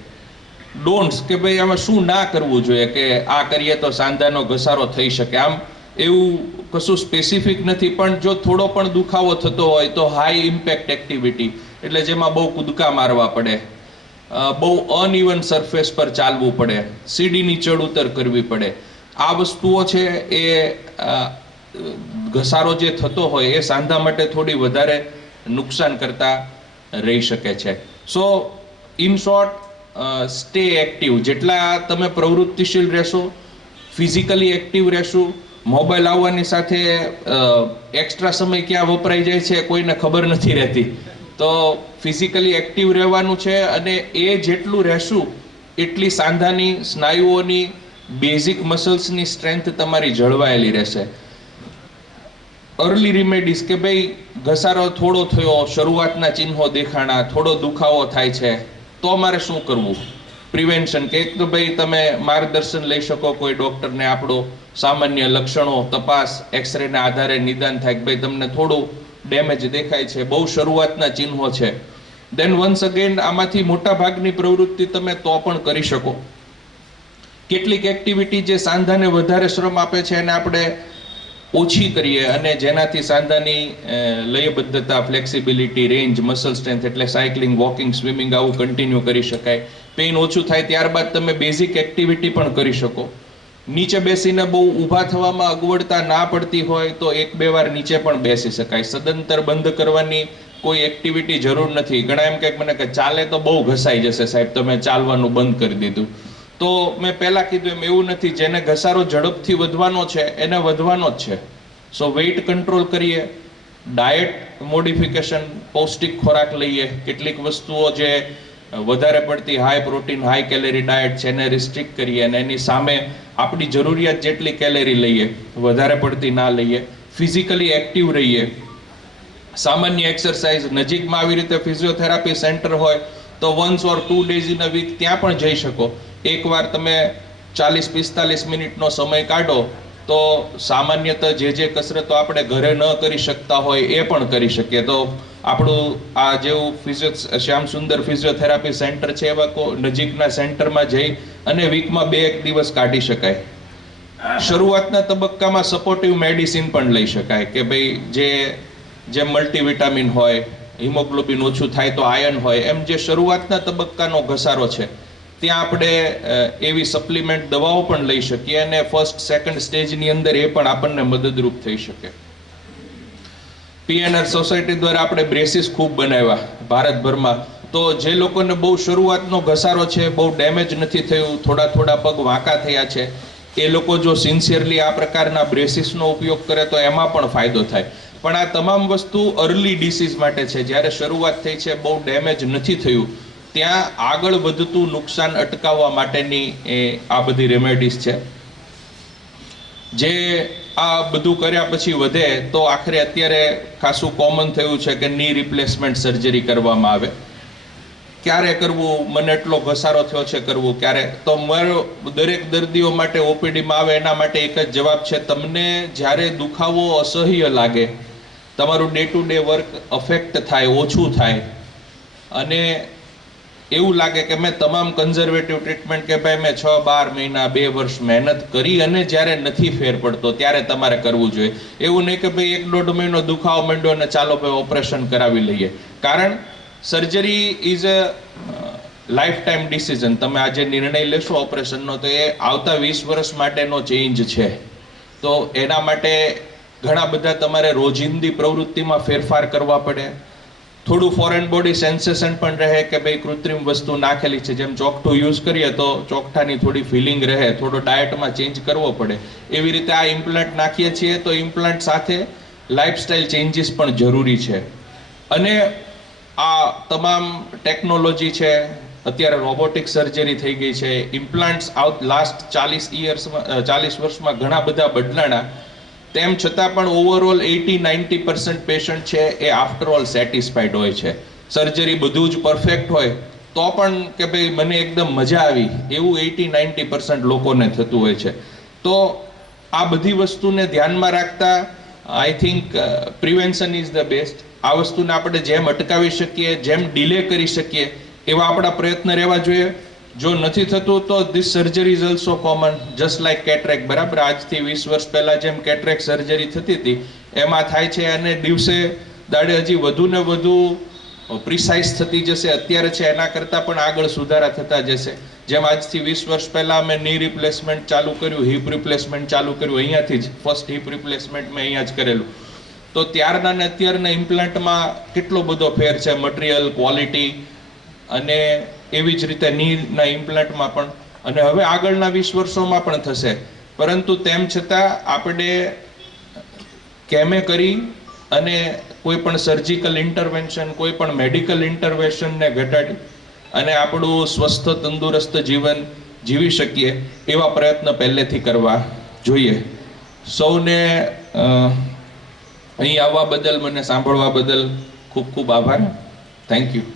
ડોન્ટ્સ કે ભાઈ આમાં શું ના કરવું જોઈએ કે આ કરીએ તો સાંધાનો ઘસારો થઈ શકે, આમ એવું કશું સ્પેસિફિક નથી. પણ જો થોડો પણ દુખાવો થતો હોય તો હાઈ ઇમ્પેક્ટ એક્ટિવિટી, એટલે જેમાં બહુ કૂદકા મારવા પડે, બહુ અનઇવન સરફેસ પર ચાલવું પડે, સીડીની ચડ ઉતર કરવી પડે, આ વસ્તુઓ છે એ ઘસારો જે થતો હોય એ સાંધા માટે થોડી વધારે નુકસાન કરતા રહી શકે છે. સો ઇન શોર્ટ, સ્ટે એક્ટિવ. જેટલા તમે પ્રવૃત્તિશીલ રહેશો, ફિઝિકલી એક્ટિવ રહેશો, મોબાઈલ આવવાની સાથે એક્સ્ટ્રા સમય ક્યાં વપરાઈ જાય છે કોઈને ખબર નથી રહેતી. તો ફિઝિકલી એક્ટિવ રહેવાનું છે અને એ જેટલું રહેશું એટલી સાંધાની સ્નાયુઓની બેઝિક મસલ્સની સ્ટ્રેન્થ તમારી જળવાયેલી રહેશે. અર્લી રિમેડીઝ કે ભાઈ ઘસારો થોડો થયો, શરૂઆતના ચિહ્નો દેખાણા, થોડો દુખાવો થાય છે, તો અમારે શું કરવું? પ્રિવેન્શન કે એક તો ભાઈ તમે માર્ગદર્શન લઈ શકો કોઈ ડૉક્ટરને, આપણો સામાન્ય લક્ષણો તપાસ એક્સરેના આધારે નિદાન થાય કે ભાઈ તમને થોડું ડેમેજ દેખાય છે, બહુ શરૂઆતના ચિહ્નો છે. દેન વન્સ અગેન આમાંથી મોટા ભાગની પ્રવૃત્તિ તમે તો પણ કરી શકો. કેટલીક એક્ટિવિટી જે સાંધાને વધારે શ્રમ આપે છે એને આપણે ઓછી કરીએ અને જેનાથી સાંધાની લયબદ્ધતા, ફ્લેક્સિબિલિટી, રેન્જ, મસલ સ્ટ્રેન્થ, એટલે સાયકલિંગ, વોકિંગ, સ્વિમિંગ આવું કન્ટિન્યુ કરી શકાય. પેઇન ઓછું થાય ત્યારબાદ તમે બેઝિક એક્ટિવિટી પણ કરી શકો. નીચે બેસીને બહુ ઊભા થવામાં અગવડતા ના પડતી હોય તો 1-2 વાર નીચે પણ બેસી શકાય. સદંતર બંધ કરવાની કોઈ એક્ટિવિટી જરૂર નથી. ઘણા એમ કહે મને કે ચાલે તો બહુ ઘસાઈ જશે સાહેબ, તમે ચાલવાનું બંધ કરી દીધું. તો મેં પહેલાં કીધું એમ એવું નથી. જેને ઘસારો ઝડપથી વધવાનો છે એને વધવાનો જ છે. સો વેઇટ કંટ્રોલ કરીએ, ડાયટ મોડિફિકેશન, પૌષ્ટિક ખોરાક લઈએ, કેટલીક વસ્તુઓ જે વધારે પડતી high protein, high calorie diet છે એને રિસ્ટ્રિક્ટ કરીએ અને એની સામે આપણી જરૂરિયાત જેટલી કેલેરી લઈએ, વધારે પડતી ના લઈએ. ફિઝિકલી એક્ટિવ રહીએ, સામાન્ય એક્સરસાઇઝ, નજીકમાં આવી રીતે ફિઝિયોથેરાપી સેન્ટર હોય તો 1 or 2 days in a week ત્યાં પણ જઈ શકો. એકવાર તમે 40-45 મિનિટનો સમય કાઢો તો સામાન્યતઃ જે કસરતો આપણે ઘરે ન કરી શકતા હોય એ પણ કરી શકીએ. તો આપણું આ જેવું શ્યામ સુંદર ફિઝિયોથેરાપી સેન્ટર છે એવા નજીકના સેન્ટરમાં જઈ અને વીકમાં 2-1 દિવસ કાઢી શકાય. શરૂઆતના તબક્કામાં સપોર્ટિવ મેડિસિન પણ લઈ શકાય કે ભાઈ જે મલ્ટીવિટામિન હોય, હિમોગ્લોબિન ઓછું થાય તો આયર્ન હોય, એમ જે શરૂઆતના તબક્કાનો ઘસારો છે ત્યાં આપણે એવી સપ્લિમેન્ટ દવાઓ પણ લઈ શકીએ અને ફર્સ્ટ સેકન્ડ સ્ટેજની અંદર એ પણ આપણને મદદરૂપ થઈ શકે. પીએનઆર સોસાયટી દ્વારા આપણે બ્રેસીસ ખૂબ બનાવ્યા ભારતભરમાં. તો જે લોકોને બહુ શરૂઆતનો ઘસારો છે, બહુ ડેમેજ નથી થયું, થોડા પગ વાંકા થયા છે, એ લોકો જો સિન્સિયરલી આ પ્રકારના બ્રેસીસનો ઉપયોગ કરે તો એમાં પણ ફાયદો થાય. પણ આ તમામ વસ્તુ અર્લી ડિસીઝ માટે છે. જ્યારે શરૂઆત થઈ છે, બહુ ડેમેજ નથી થયું, ત્યાં આગળ વધતું નુકસાન અટકાવવા માટેની આ બધી રેમેડીઝ છે. જે આ બધું કર્યા પછી વધે તો આખરે અત્યારે ખાસું કોમન થયું છે કે ની રિપ્લેસમેન્ટ સર્જરી કરવામાં આવે. ક્યારે કરવું? મને એટલો ઘસારો થયો છે, કરવું ક્યારે? તો મારો દરેક દર્દીઓ માટે ઓપીડીમાં આવે એના માટે એક જ જવાબ છે, તમને જ્યારે દુખાવો અસહ્ય લાગે, તમારું day to day work affect થાય, ઓછું થાય અને એવું લાગે કે મેં તમામ કન્ઝર્વેટિવ ટ્રીટમેન્ટ કે ભાઈ મેં 6-12 મહિના 2 વર્ષ મહેનત કરી અને જ્યારે નથી ફેર પડતો ત્યારે તમારે કરવું જોઈએ. એવું નહીં કે ભાઈ 1-1.5 મહિનો દુખાવો માંડ્યો અને ચાલો ભાઈ ઓપરેશન કરાવી લઈએ. કારણ surgery is a life time decision. તમે આજે નિર્ણય લેશો ઓપરેશનનો તો એ આવતા 20 વર્ષ માટેનો ચેન્જ છે. તો એના માટે ઘણા બધા તમારે રોજિંદી પ્રવૃત્તિમાં ફેરફાર કરવા પડે. થોડું ફોરેન બોડી સેન્સેશન પણ રહે કે ભાઈ કૃત્રિમ વસ્તુ નાખેલી છે, જેમ ચોકઠું યુઝ કરીએ તો ચોકઠાની થોડી ફિલિંગ રહે, થોડો ડાયટમાં ચેન્જ કરવો પડે. એવી રીતે આ ઇમ્પ્લાન્ટ નાખીએ છીએ તો ઇમ્પ્લાન્ટ સાથે લાઈફસ્ટાઈલ ચેન્જીસ પણ જરૂરી છે. અને આ તમામ ટેકનોલોજી છે, અત્યારે રોબોટિક સર્જરી થઈ ગઈ છે, ઇમ્પ્લાન્ટ્સ લાસ્ટ 40 વર્ષમાં ઘણા બધા બદલાણા. તેમ છતાં પણ ઓવરઓલ 80-90% પેશન્ટ છે એ આફ્ટર ઓલ સેટિસ્ફાઈડ હોય છે. સર્જરી બધું જ પરફેક્ટ હોય તો પણ કે ભાઈ મને એકદમ મજા આવી એવું 80-90% લોકોને થતું હોય છે. તો આ બધી વસ્તુને ધ્યાનમાં રાખતા I think prevention is the best. આ વસ્તુને આપણે જેમ અટકાવી શકીએ, જેમ ડિલે કરી શકીએ એવા આપણા પ્રયત્ન રહેવા જોઈએ. જો નથી થતું તો this surgery is also common, just like cataract. બરાબર, આજથી 20 વર્ષ પહેલાં જેમ કેટરેક સર્જરી થતી હતી એમાં થાય છે, અને દિવસે દાડે હજી વધુ ને વધુ પ્રિસાઇઝ થતી જશે. અત્યારે છે એના કરતાં પણ આગળ સુધારા થતા જશે. જેમ આજથી 20 વર્ષ પહેલાં મેં ની રિપ્લેસમેન્ટ ચાલુ કર્યું, હિપ રિપ્લેસમેન્ટ ચાલુ કર્યું, અહીંયાથી જ ફર્સ્ટ હિપ રિપ્લેસમેન્ટ મેં અહીંયા જ કરેલું. તો ત્યારના ને અત્યારના ઇમ્પ્લાન્ટમાં કેટલો બધો ફેર છે, મટીરિયલ, ક્વોલિટી, અને એવી જ રીતે નીના ઇમ્પ્લાન્ટમાં પણ, અને હવે આગળના 20 વર્ષોમાં પણ થશે. પરંતુ તેમ છતાં આપણે કેમે કરી અને કોઈ પણ સર્જિકલ ઇન્ટરવેન્શન, કોઈ પણ મેડિકલ ઇન્ટરવેન્શનને ઘટાડી અને આપણું સ્વસ્થ તંદુરસ્ત જીવન જીવી શકીએ એવા પ્રયત્ન પહેલેથી કરવા જોઈએ. સૌને અહીં આવવા બદલ, મને સાંભળવા બદલ ખૂબ ખૂબ આભાર. Thank you.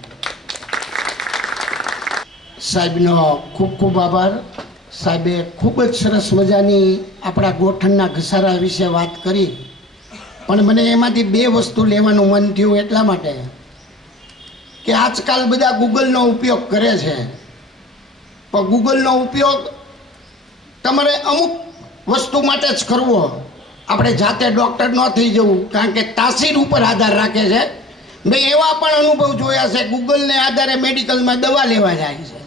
સાહેબનો ખૂબ ખૂબ આભાર. સાહેબે ખૂબ જ સરસ મજાની આપણા ગોઠણના ઘસારા વિશે વાત કરી, પણ મને એમાંથી બે વસ્તુ લેવાનું મન થયું એટલા માટે કે આજકાલ બધા ગૂગલનો ઉપયોગ કરે છે, પણ ગૂગલનો ઉપયોગ તમારે અમુક વસ્તુ માટે જ કરવો. આપણે જાતે ડૉક્ટર ન થઈ જવું, કારણ કે તાસીર ઉપર આધાર રાખે છે. મેં એવા પણ અનુભવ જોયા છે, ગૂગલને આધારે મેડિકલમાં દવા લેવા જાય છે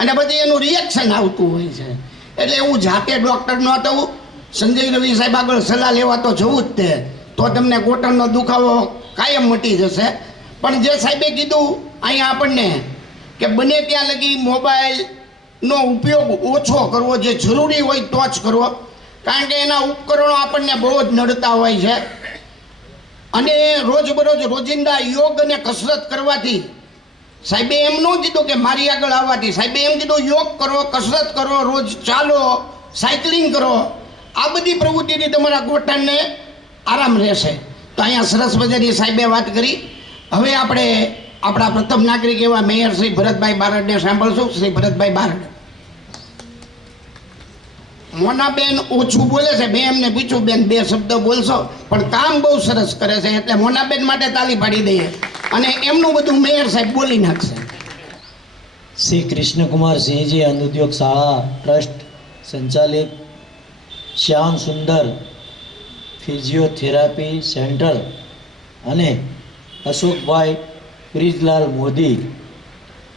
અને પછી એનું રિએક્શન આવતું હોય છે. એટલે હું જાતે ડૉક્ટર ન થવું, સંજય રવિ સાહેબ આગળ સલાહ લેવા તો જવું જ તે, તો તમને ઘૂંટણનો દુખાવો કાયમ મટી જશે. પણ જે સાહેબે કીધું અહીંયા આપણને કે બને ત્યાં લગી મોબાઈલનો ઉપયોગ ઓછો કરવો, જે જરૂરી હોય તો જ કરવો, કારણ કે એના ઉપકરણો આપણને બહુ જ નડતા હોય છે. અને રોજબરોજ રોજિંદા યોગ અને કસરત કરવાથી, સાહેબે એમ ન કીધું કે મારી આગળ આવવાથી, સાહેબે એમ કીધું યોગ કરો, કસરત કરો, રોજ ચાલો, સાયકલિંગ કરો, આ બધી પ્રવૃત્તિથી તમારા ગોઠણને આરામ રહેશે. તો અહીંયા સરસ મજાની સાહેબે વાત કરી. હવે આપણે આપણા પ્રથમ નાગરિક એવા મેયર શ્રી ભરતભાઈ બારડને સાંભળશું. શ્રી ભરતભાઈ બારડ. મોનાબેન ઓછું બોલે છે, મેં એમને પૂછ્યું બેન 2 શબ્દ બોલશો, પણ કામ બહુ સરસ કરે છે, એટલે મોનાબેન માટે તાલી પાડી દઈએ અને એમનું બધું મેયર સાહેબ બોલી નાખશે. શ્રી કૃષ્ણકુમાર સિંહજી અંધ ઉદ્યોગ શાળા ટ્રસ્ટ સંચાલિત શ્યામ સુંદર ફિઝિયોથેરાપી સેન્ટર અને Ashokbhai Brijlal Modi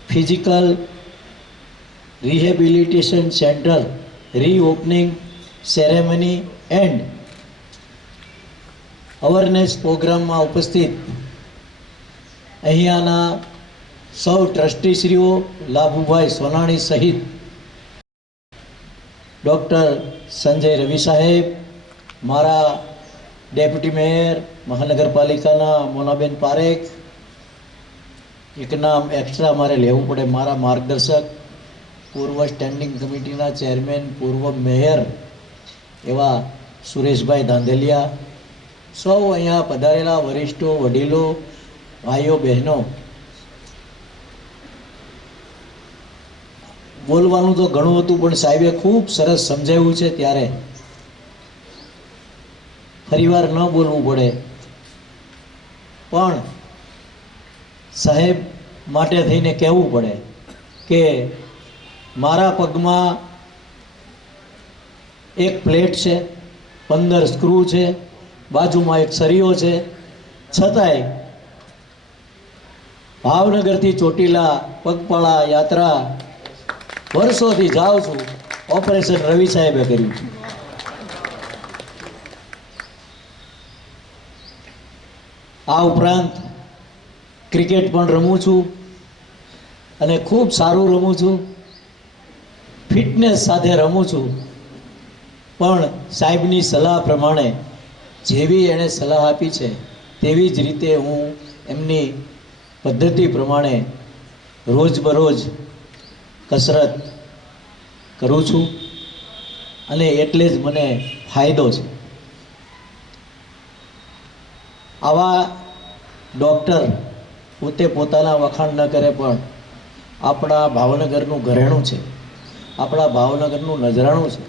physical rehabilitation centre reopening ceremony and awareness પ્રોગ્રામમાં ઉપસ્થિત અહીંયાના સૌ ટ્રસ્ટીશ્રીઓ, લાભુભાઈ સોનાણી સહિત ડૉક્ટર સંજય રવિ સાહેબ, મારા ડેપ્યુટી મેયર મહાનગરપાલિકાના મોનાબેન પારેખ, એક નામ એક્સ્ટ્રા મારે લેવું પડે, મારા માર્ગદર્શક, પૂર્વ સ્ટેન્ડિંગ કમિટીના ચેરમેન, પૂર્વ મેયર એવા સુરેશભાઈ ધાંધલિયા, સૌ અહીંયા પધારેલા વરિષ્ઠો, વડીલો, ભાઈઓ, બહેનો. બોલવાનું તો ઘણું હતું, પણ સાહેબે ખૂબ સરસ સમજાવ્યું છે, ત્યારે ફરીવાર ન બોલવું પડે. પણ સાહેબ માટે થઈને કહેવું પડે કે મારા પગમાં એક પ્લેટ છે, 15 સ્ક્રૂ છે, બાજુમાં એક સરિયો છે, છતાંય ભાવનગરથી ચોટીલા પગપાળા યાત્રા વર્ષોથી જાઉં છું. ઓપરેશન રવિ સાહેબે કર્યું છે. આ ઉપરાંત ક્રિકેટ પણ રમું છું અને ખૂબ સારું રમું છું, ફિટનેસ સાથે રમું છું. પણ સાહેબની સલાહ પ્રમાણે જેવી એણે સલાહ આપી છે તેવી જ રીતે હું એમની પદ્ધતિ પ્રમાણે રોજબરોજ કસરત કરું છું અને એટલે જ મને ફાયદો છે. આવા ડૉક્ટર પોતે પોતાના વખાણ ન કરે, પણ આપણા ભાવનગરનું ઘરેણું છે, આપણા ભાવનગરનું નજરાણું છે.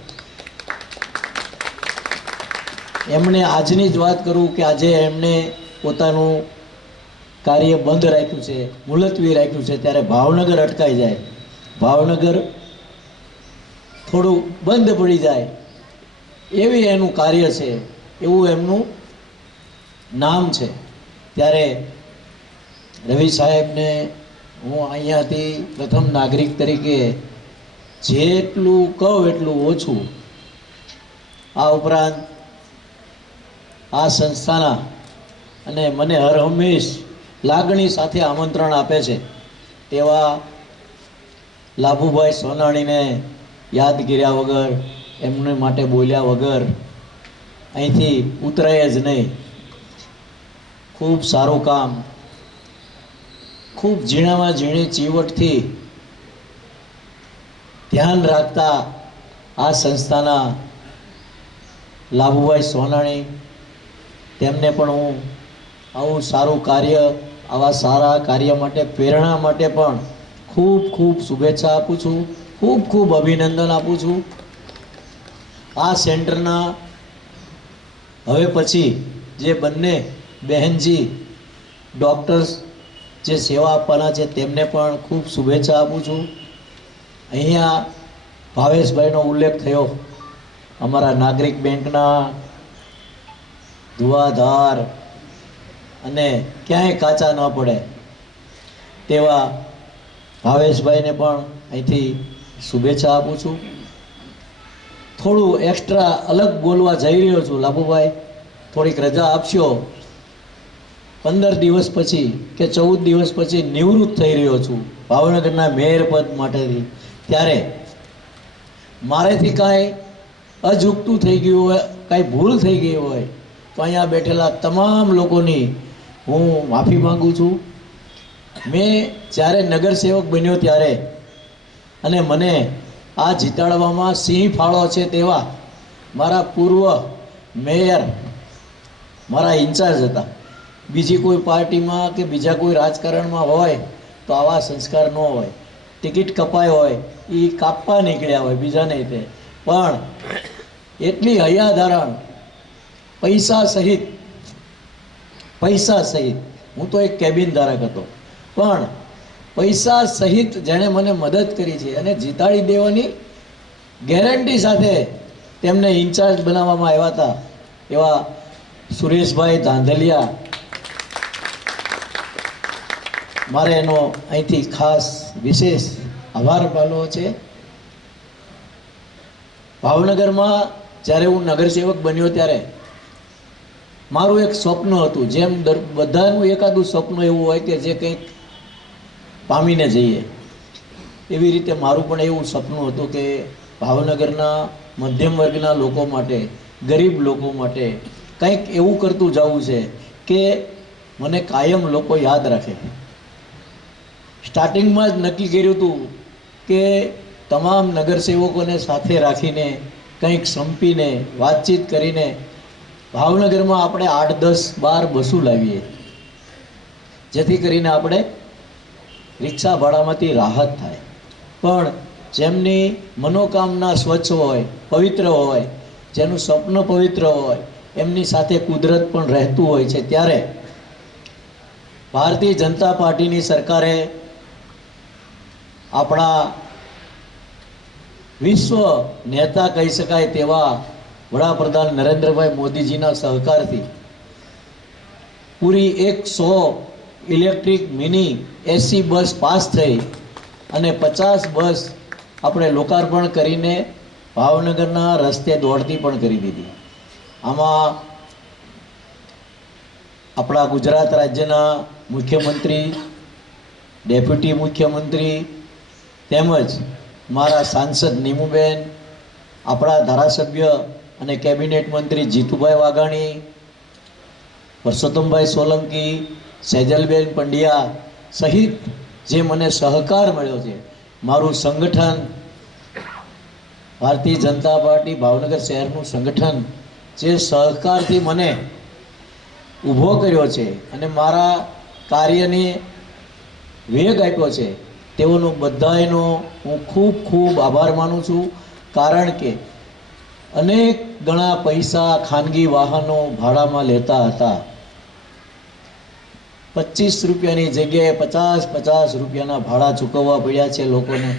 એમણે આજની જ વાત કરું કે આજે એમણે પોતાનું કાર્ય બંધ રાખ્યું છે, મુલતવી રાખ્યું છે, ત્યારે ભાવનગર અટકાઈ જાય, ભાવનગર થોડું બંધ પડી જાય એવી એનું કાર્ય છે, એવું એમનું નામ છે. ત્યારે રવિ સાહેબને હું અહીંયાથી પ્રથમ નાગરિક તરીકે જેટલું કહું એટલું ઓછું. આ ઉપરાંત આ સંસ્થાના અને મને હર હંમેશ લાગણી સાથે આમંત્રણ આપે છે તેવા લાભુભાઈ સોનાણીને યાદ કર્યા વગર, એમને માટે બોલ્યા વગર અહીંથી ઉતરાય જ નહીં. ખૂબ સારું કામ, ખૂબ ઝીણામાં ઝીણી ચીવટથી ધ્યાન રાખતા આ સંસ્થાના લાભુભાઈ સોનાણી, તેમને પણ હું આવું સારું કાર્ય, આવા સારા કાર્ય માટે, પ્રેરણા માટે પણ ખૂબ ખૂબ શુભેચ્છા આપું છું, ખૂબ ખૂબ અભિનંદન આપું છું. આ સેન્ટરના હવે પછી જે બંને બહેનજી ડૉક્ટર્સ જે સેવા આપવાના છે તેમને પણ ખૂબ શુભેચ્છા આપું છું. અહીંયા ભાવેશભાઈનો ઉલ્લેખ થયો, અમારા નાગરિક બેંકના ધુઆધાર અને ક્યાંય કાચા ન પડે તેવા ભાવેશભાઈને પણ અહીંથી શુભેચ્છા આપું છું. થોડું એક્સ્ટ્રા અલગ બોલવા જઈ રહ્યો છું. લાભુભાઈ, થોડીક રજા આપશો. 15 દિવસ પછી કે 14 દિવસ પછી નિવૃત્ત થઈ રહ્યો છું ભાવનગરના મેયર પદ માટેથી. ત્યારે મારેથી કાંઈ અજુગતું થઈ ગયું હોય, કાંઈ ભૂલ થઈ ગઈ હોય તો અહીંયા બેઠેલા તમામ લોકોની હું માફી માગું છું. મેં જ્યારે નગરસેવક બન્યો ત્યારે અને મને આ જીતાડવામાં સિંહ ફાળો છે તેવા મારા પૂર્વ મેયર મારા ઇન્ચાર્જ હતા. બીજી કોઈ પાર્ટીમાં કે બીજા કોઈ રાજકારણમાં હોય તો આવા સંસ્કાર ન હોય. ટિકિટ કપાય હોય એ કાપવા નીકળ્યા હોય, બીજા નહીં તે. પણ એટલી હૈયાધારણ પૈસા સહિત હું તો એક કેબિન ધારક હતો, પણ પૈસા સહિત જેણે મને મદદ કરી છે અને જીતાડી દેવાની ગેરંટી સાથે તેમને ઇન્ચાર્જ બનાવવામાં આવ્યા હતા એવા સુરેશભાઈ ધાંધલિયા, મારે એનો અહીંથી ખાસ વિશેષ આભાર માનવો છે. ભાવનગરમાં જ્યારે હું નગરસેવક બન્યો ત્યારે મારું એક સ્વપ્ન હતું, જેમ બધાનું એકાદું સ્વપ્ન એવું હોય કે જે કંઈક પામીને જઈએ, એવી રીતે મારું પણ એવું સપનું હતું કે ભાવનગરના મધ્યમ વર્ગના લોકો માટે, ગરીબ લોકો માટે કંઈક એવું કરતું જવું છે કે મને કાયમ લોકો યાદ રાખે. સ્ટાર્ટિંગમાં જ નક્કી કર્યું હતું કે તમામ નગરસેવકોને સાથે રાખીને કંઈક સંપીને વાતચીત કરીને ભાવનગરમાં આપણે 8, 10, 12 બસો લાવીએ, જેથી કરીને આપણે રિક્ષા ભાડામાંથી રાહત થાય. પણ જેમની મનોકામના સ્વચ્છ હોય, પવિત્ર હોય, જેનું સ્વપ્ન પવિત્ર હોય, એમની સાથે કુદરત પણ રહેતું હોય છે. ત્યારે ભારતીય જનતા પાર્ટીની સરકારે આપણા વિશ્વ નેતા કહી શકાય તેવા વડાપ્રધાન નરેન્દ્રભાઈ મોદીજીના સહકારથી પૂરી 100 ઇલેક્ટ્રિક મિની એસી બસ પાસ થઈ અને 50 બસ આપણે લોકાર્પણ કરીને ભાવનગરના રસ્તે દોડતી પણ કરી દીધી. આમાં આપણા ગુજરાત રાજ્યના મુખ્યમંત્રી, ડેપ્યુટી મુખ્યમંત્રી તેમજ મારા સાંસદ નીમુબેન, આપણા ધારાસભ્ય અને કેબિનેટ મંત્રી જીતુભાઈ વાઘાણી, પરસોત્તમભાઈ સોલંકી, સેજલબેન પંડ્યા સહિત જે મને સહકાર મળ્યો છે, મારું સંગઠન ભારતીય જનતા પાર્ટી ભાવનગર શહેરનું સંગઠન જે સહકારથી મને ઊભો કર્યો છે અને મારા કાર્યને વેગ આપ્યો છે, તેઓનો બધાયનો હું ખૂબ ખૂબ આભાર માનું છું. કારણ કે અનેક ગણા પૈસા ખાનગી વાહનો ભાડામાં લેતા હતા. 25 રૂપિયાની જગ્યાએ 50 રૂપિયાના ભાડા ચૂકવવા પડ્યા છે લોકોને.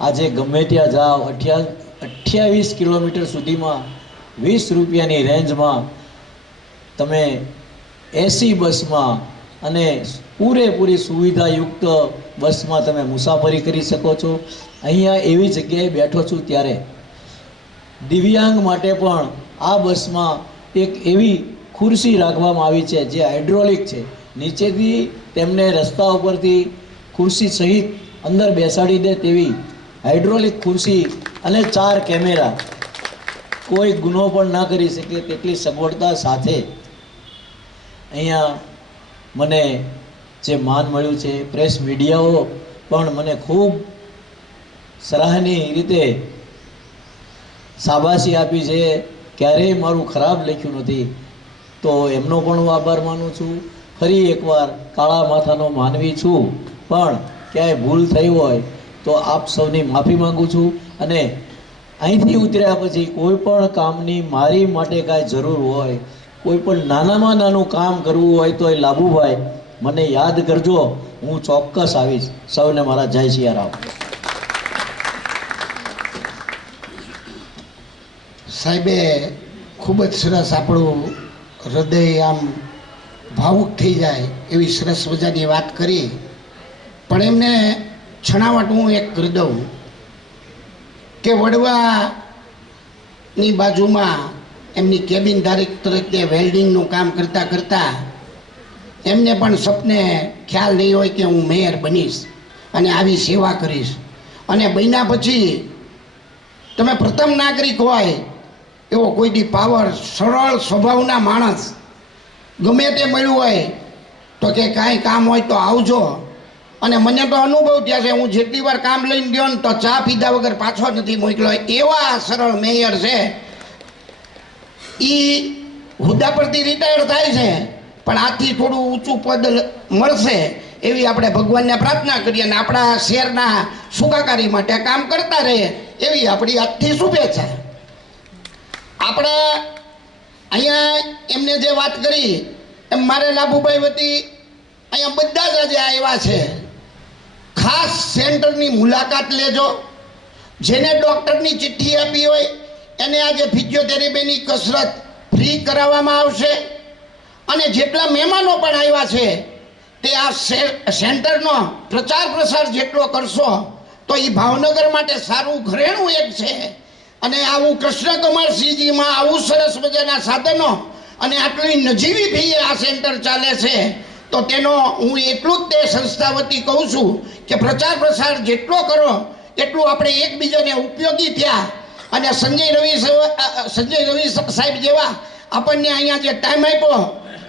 આજે ગમે ત્યાં જાઓ 28 કિલોમીટર સુધીમાં 20 રૂપિયાની રેન્જમાં તમે એસી બસમાં અને પૂરેપૂરી સુવિધાયુક્ત બસમાં તમે મુસાફરી કરી શકો છો. અહીંયા એવી જગ્યાએ બેઠો છું ત્યારે દિવ્યાંગ માટે પણ આ બસમાં એક એવી ખુરશી રાખવામાં આવી છે જે હાઇડ્રોલિક છે. નીચેથી તેમને રસ્તા ઉપરથી ખુરશી સહિત અંદર બેસાડી દે તેવી હાઇડ્રોલિક ખુરશી અને 4 કેમેરા, કોઈ ગુનો પણ ના કરી શકે તેટલી સગવડતા સાથે અહીંયા મને જે માન મળ્યું છે. પ્રેસ મીડિયાઓ પણ મને ખૂબ સરાહનીય રીતે શાબાશી આપી છે. ક્યારેય મારું ખરાબ લખ્યું નથી, તો એમનો પણ હું આભાર માનું છું. ફરી એકવાર કાળા માથાનો માનવી છું, પણ ક્યાંય ભૂલ થઈ હોય તો આપ સૌની માફી માંગુ છું. અને અહીંથી ઉતર્યા પછી કોઈ પણ કામની મારી માટે કાંઈ જરૂર હોય, કોઈ પણ નાનામાં નાનું કામ કરવું હોય તો એ લાભુભાઈ મને યાદ કરજો, હું ચોક્કસ આવીશ. સૌને મારા જય સિયારામ. સાહેબે ખૂબ જ સરસ આપણું હૃદય આમ ભાવુક થઈ જાય એવી સરસ મજાની વાત કરી. પણ એમને છણાવટ હું એક કરી દઉં કે વડવાની બાજુમાં એમની કેબિન ધારક તરીકે વેલ્ડિંગનું કામ કરતાં કરતાં એમને પણ સપને ખ્યાલ નહીં હોય કે હું મેયર બનીશ અને આવી સેવા કરીશ. અને બન્યા પછી તમે પ્રથમ નાગરિક હોય એવો કોઈ દી પાવર, સરળ સ્વભાવના માણસ ગમે તે મળ્યું હોય તો કે કાંઈ કામ હોય તો આવજો. અને મને તો અનુભવ થયા છે, હું જેટલી વાર કામ લઈને ગયો ને તો ચા પીધા વગર પાછો નથી મોકલ્યો. એવા સરળ મેયર છે. એ હોદ્દા પરથી રિટાયર થાય છે, પણ આથી થોડું ઊંચું પદ મળશે એવી આપણે ભગવાનને પ્રાર્થના કરીએ અને આપણા શહેરના સુખાકારી માટે કામ કરતા રહીએ એવી આપણી આજથી શુભેચ્છા. આપણે અહીંયા એમને જે વાત કરી એમ મારે લાભુભાઈ વતી અહીંયા બધા જ આજે આવ્યા છે. ખાસ સેન્ટરની મુલાકાત લેજો. જેને ડૉક્ટરની ચિઠ્ઠી આપી હોય એને આજે ફિઝિયોથેરાપીની કસરત ફ્રી કરાવવામાં આવશે. અને જેટલા મહેમાનો પણ આવ્યા છે તે આ સેન્ટરનો પ્રચાર પ્રસાર જેટલો કરશો તો એ ભાવનગર માટે સારું ઘરેણું એક છે. અને આવું કૃષ્ણકુમારસિંહજીમાં આવું સરસ મજાના સાધનો અને આટલી નજીવી ફીએ આ સેન્ટર ચાલે છે તો તેનો હું એટલું જ તે સંસ્થા વતી કહું છું કે પ્રચાર પ્રસાર જેટલો કરો એટલું આપણે એકબીજાને ઉપયોગી થયા. અને સંજય રવિ સાહેબ જેવા આપણને અહીંયા જે ટાઈમ આપ્યો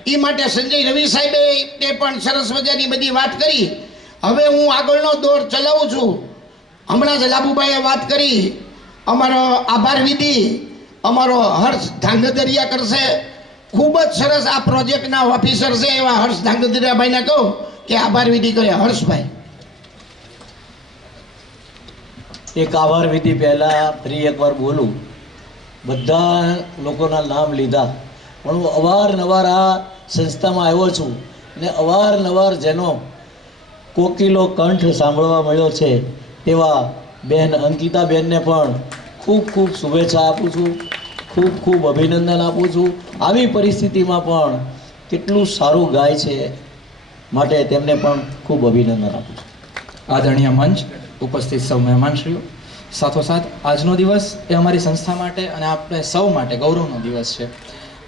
એ માટે સંજય રવિ સાહેબે તે પણ સરસ મજાની બધી વાત કરી. હવે હું આગળનો દોર ચલાવું છું. હમણાં જ લાભુભાઈએ વાત કરી, અમારો આભાર વિધિ અમારો હર્ષ ધાંગધરિયા કરશે. ખૂબ જ સરસ આ પ્રોજેક્ટના ઓફિસર છે એવા હર્ષ ધાંગધરિયાભાઈને કહું કે આભાર વિધિ કરે. હર્ષભાઈ. એક આભાર વિધિ પહેલાં ફરી એકવાર બોલું. બધા લોકોના નામ લીધા, પણ હું અવારનવાર આ સંસ્થામાં આવ્યો છું ને અવારનવાર જેનો કોકિલો કંઠ સાંભળવા મળ્યો છે તેવા બહેન અંકિતાબેનને પણ ખૂબ ખૂબ શુભેચ્છા આપું છું, ખૂબ ખૂબ અભિનંદન આપું છું. આવી પરિસ્થિતિમાં પણ કેટલું સારું ગાય છે માટે તેમને પણ ખૂબ અભિનંદન આપું છું. આદરણીય મંચ, ઉપસ્થિત સૌ મહેમાનશ્રીઓ, સાથોસાથ આજનો દિવસ એ અમારી સંસ્થા માટે અને આપણે સૌ માટે ગૌરવનો દિવસ છે.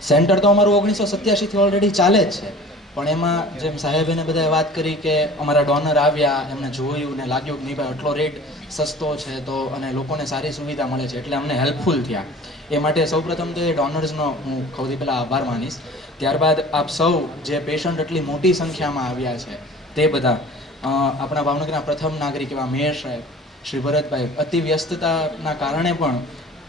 સેન્ટર તો અમારું 1987થી ઓલરેડી ચાલે જ છે, પણ એમાં જેમ સાહેબેને બધાએ વાત કરી કે અમારા ડોનર આવ્યા, એમને જોયું ને લાગ્યું કે નહીં ભાઈ આટલો રેટ સસ્તો છે તો અને લોકોને સારી સુવિધા મળે છે એટલે અમને હેલ્પફુલ થયા. એ માટે સૌપ્રથમ તો એ ડોનર્સનો હું સૌથી પહેલાં આભાર માનીશ. ત્યારબાદ આપ સૌ જે પેશન્ટ એટલી મોટી સંખ્યામાં આવ્યા છે તે બધા, આપણા ભાવનગરના પ્રથમ નાગરિક એવા મેયર સાહેબ શ્રી ભરતભાઈ અતિ વ્યસ્તતાના કારણે પણ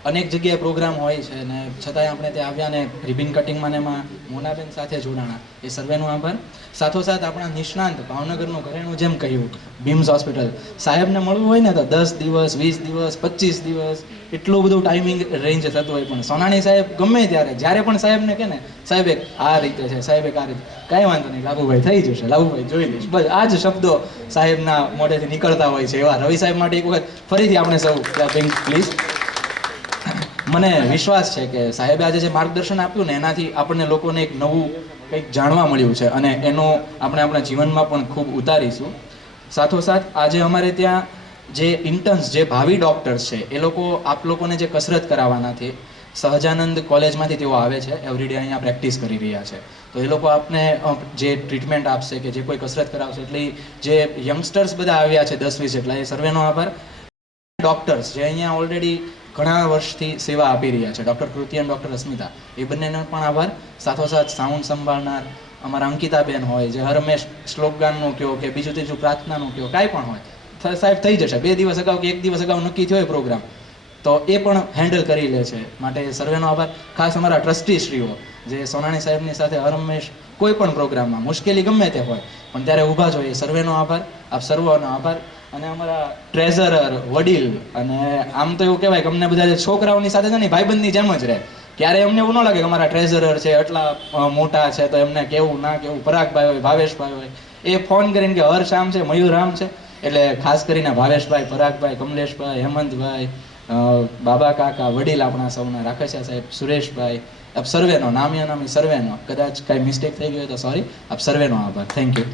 અનેક જગ્યાએ પ્રોગ્રામ હોય છે ને છતાંય આપણે ત્યાં આવ્યા ને રિબિન કટિંગમાં ને એમાં મોનાબેન સાથે જોડાણા, એ સર્વેનો આભાર. સાથોસાથ આપણા નિષ્ણાંત ભાવનગરનું ઘરેણું જેમ કહ્યું, બીમ્સ હોસ્પિટલ, સાહેબને મળવું હોય ને તો 10 દિવસ 20 દિવસ 25 દિવસ એટલું બધું ટાઈમિંગ રેન્જ થતું હોય, પણ સોનાણી સાહેબ ગમે ત્યારે જ્યારે પણ સાહેબને કહે ને, સાહેબ એક આ રીતે છે, સાહેબ એક આ રીતે, કાંઈ વાંધો નહીં લાભુભાઈ થઈ જશે, લાભુભાઈ જોઈ લઈશ, બસ આ જ શબ્દો સાહેબના મોઢેથી નીકળતા હોય છે. એવા રવિ સાહેબ માટે એક વખત ફરીથી આપણે સૌ ક્લેપિંગ પ્લીઝ. મને વિશ્વાસ છે કે સાહેબે આજે જે માર્ગદર્શન આપ્યું ને એનાથી આપણને લોકોને એક નવું કંઈક જાણવા મળ્યું છે અને એનો આપણે આપણા જીવનમાં પણ ખૂબ ઉતારીશું. સાથોસાથ આજે અમારે ત્યાં જે ઇન્ટર્ન્સ, જે ભાવિ ડૉક્ટર્સ છે, એ લોકો આપ લોકોને જે કસરત કરાવવાના છે, સહજાનંદ કોલેજમાંથી તેઓ આવે છે, એવરીડે અહીંયા પ્રેક્ટિસ કરી રહ્યા છે, તો એ લોકો આપને જે ટ્રીટમેન્ટ આપશે કે જે કોઈ કસરત કરાવશે, એટલે જે યંગસ્ટર્સ બધા આવ્યા છે 10-20 જેટલા, એ સર્વેનો આભાર. ડૉક્ટર્સ જે અહીંયા ઓલરેડી ઘણા વર્ષથી સેવા આપી રહ્યા છે, ડૉક્ટર કૃતિ અને ડૉક્ટર અસ્મિતા, એ બંનેનો પણ આભાર. સાથોસાથ સાઉન્ડ સંભાળનાર અમારા અંકિતાબેન હોય, જે હરમેશ શ્લોકગાનનું કહો કે બીજું ત્રીજું પ્રાર્થનાનું કહો, કાંઈ પણ હોય, સાહેબ થઈ જશે. 2 દિવસ અગાઉ કે 1 દિવસ અગાઉ નક્કી થયો હોય પ્રોગ્રામ, તો એ પણ હેન્ડલ કરી લે છે, માટે સર્વેનો આભાર. ખાસ અમારા ટ્રસ્ટીશ્રીઓ જે સોનાણી સાહેબની સાથે હરમેશ કોઈ પણ પ્રોગ્રામમાં મુશ્કેલી ગમે તે હોય પણ ત્યારે ઊભા જ હોય, એ સર્વેનો આભાર. આપ સર્વનો આભાર. અને અમારા ટ્રેઝરર, વડીલ, અને આમ તો એવું કહેવાય કે અમને બધા જે છોકરાઓની સાથે છે ને ભાઈબંધની જેમ જ રહે. ક્યારે એમને એવું ન લાગે કે અમારા ટ્રેઝરર છે, એટલા મોટા છે તો એમને કેવું ના કેવું. પરાગભાઈ હોય, ભાવેશભાઈ હોય, એ ફોન કરીને કે હર્ષ આમ છે, મયુર આમ છે, એટલે ખાસ કરીને ભાવેશભાઈ, પરાગભાઈ, કમલેશભાઈ, હેમંતભાઈ, બાબા કાકા, વડીલ આપણા સૌના, રાકેશા સાહેબ, સુરેશભાઈ, આપ સર્વેનો, નામી અનામી સર્વેનો, કદાચ કાંઈ મિસ્ટેક થઈ ગઈ હોય તો સોરી, આપ સર્વેનો આભાર. Thank you.